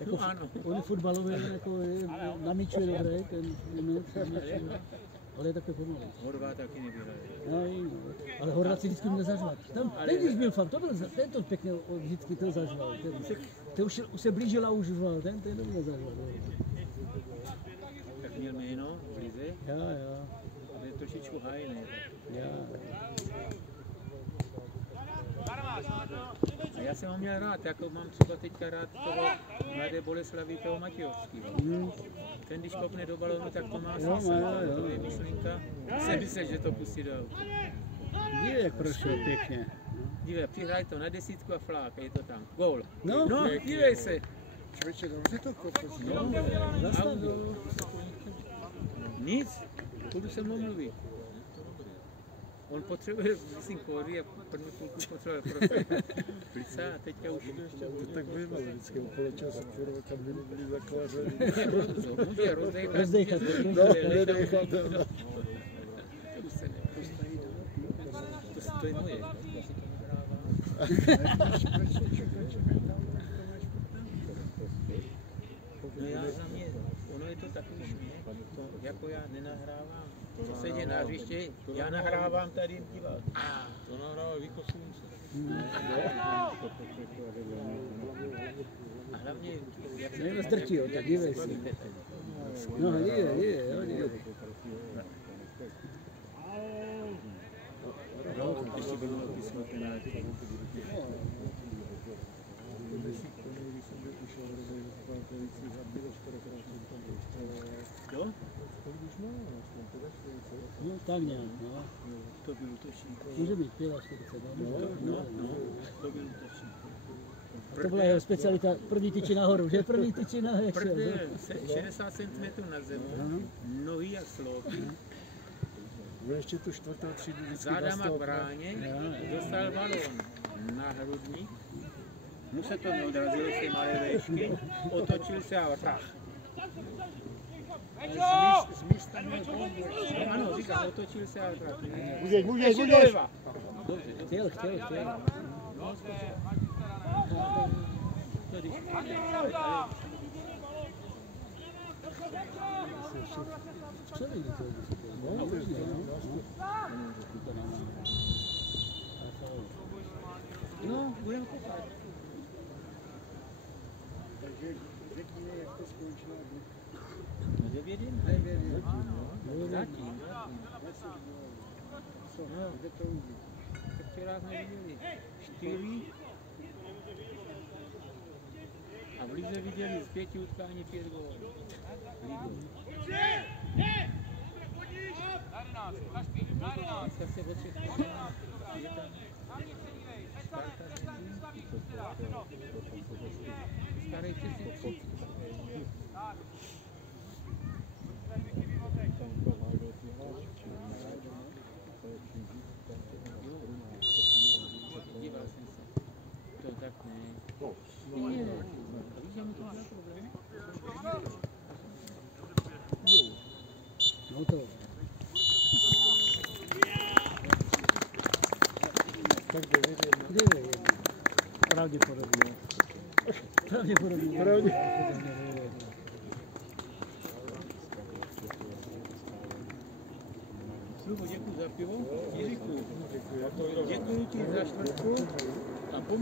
Jako No ano. on fotbalově jako namíčuje dobré, ten Němec, ale je takové pomalu. Horvá taky nebyla. No, ale Horvát si vždycky měl zařvat. Ten když byl fakt, ten to pěkně vždycky to zařval. Ten už se blížil a už řval, ten neměl zařvat. Tak měl jméno v lize, Jo. ale trošičku hajný. A já jsem ho měl rád, jako mám třeba teďka rád toho Mladé Boleslaví, toho Matějovského. Ten, když kopne do balónu, tak to má smysl. To je myšlenka. Jsem myslel, že to pustí do auta. Dívej, jak prošel pěkně. Dívej, přihraj to na desítku a flák, je to tam. Gól. No, dívej se. Člověče, dobře to kopl. Auto. Nic, budu se mnou mluvit. On potřebuje, myslím, kódy a první půlku potřebuje prostě plica a teďka už... To tak bývalo vždycky okolo času, kurva, kam byli zaklářeli. Může rozdejchat. Nedejchal to. To už se nepostaví. To je moje. No já za mě, ono je to takový šměk, to jako já nenahrávám. Co se děje na hřišti, já nahrávám tady divák. To nahrává východ slunce. A hlavně, jak se Nejme zdrtí, jo, tak dívej si. No, dívej. ještě by bylo vysvětlené. Jo? No, tak nějak, no. To byl útočník. Může být 45, No, to byl útočník. A to byla jeho specialita, první tyči nahoru, že? První tyči nahoru. První 60 cm nad zemou, nohy jak sloupy. Ještě tu čtvrtou třídu vždycky Zádama k bráně, dostal balón na hrudník, mu se to neodrazilo z té malé vejšky, otočil se a vrah. Z místa měl bombu. No ano, říkám, otočil se a vrah. Můžeš. Chtěl. To když... Střelili to. No, budeme kopat. Takže řekni mi, jak to skončilo. No 9-1. Zatím. Co, kde to uvidí? Tak včera jsme viděli 4. A v lize viděli z 5 utkání 5 gólů. Dneska se od 6 je tam starý přesně. Díval jsem se. To tak ne. Ne, víš, že mu to dělá problém? No to. Tak 9-1. 9-1. Pravděpodobně. Pravděpodobně. Slubo, děkuji za pivo. Jiříku, děkuji ti za čtvrtku. A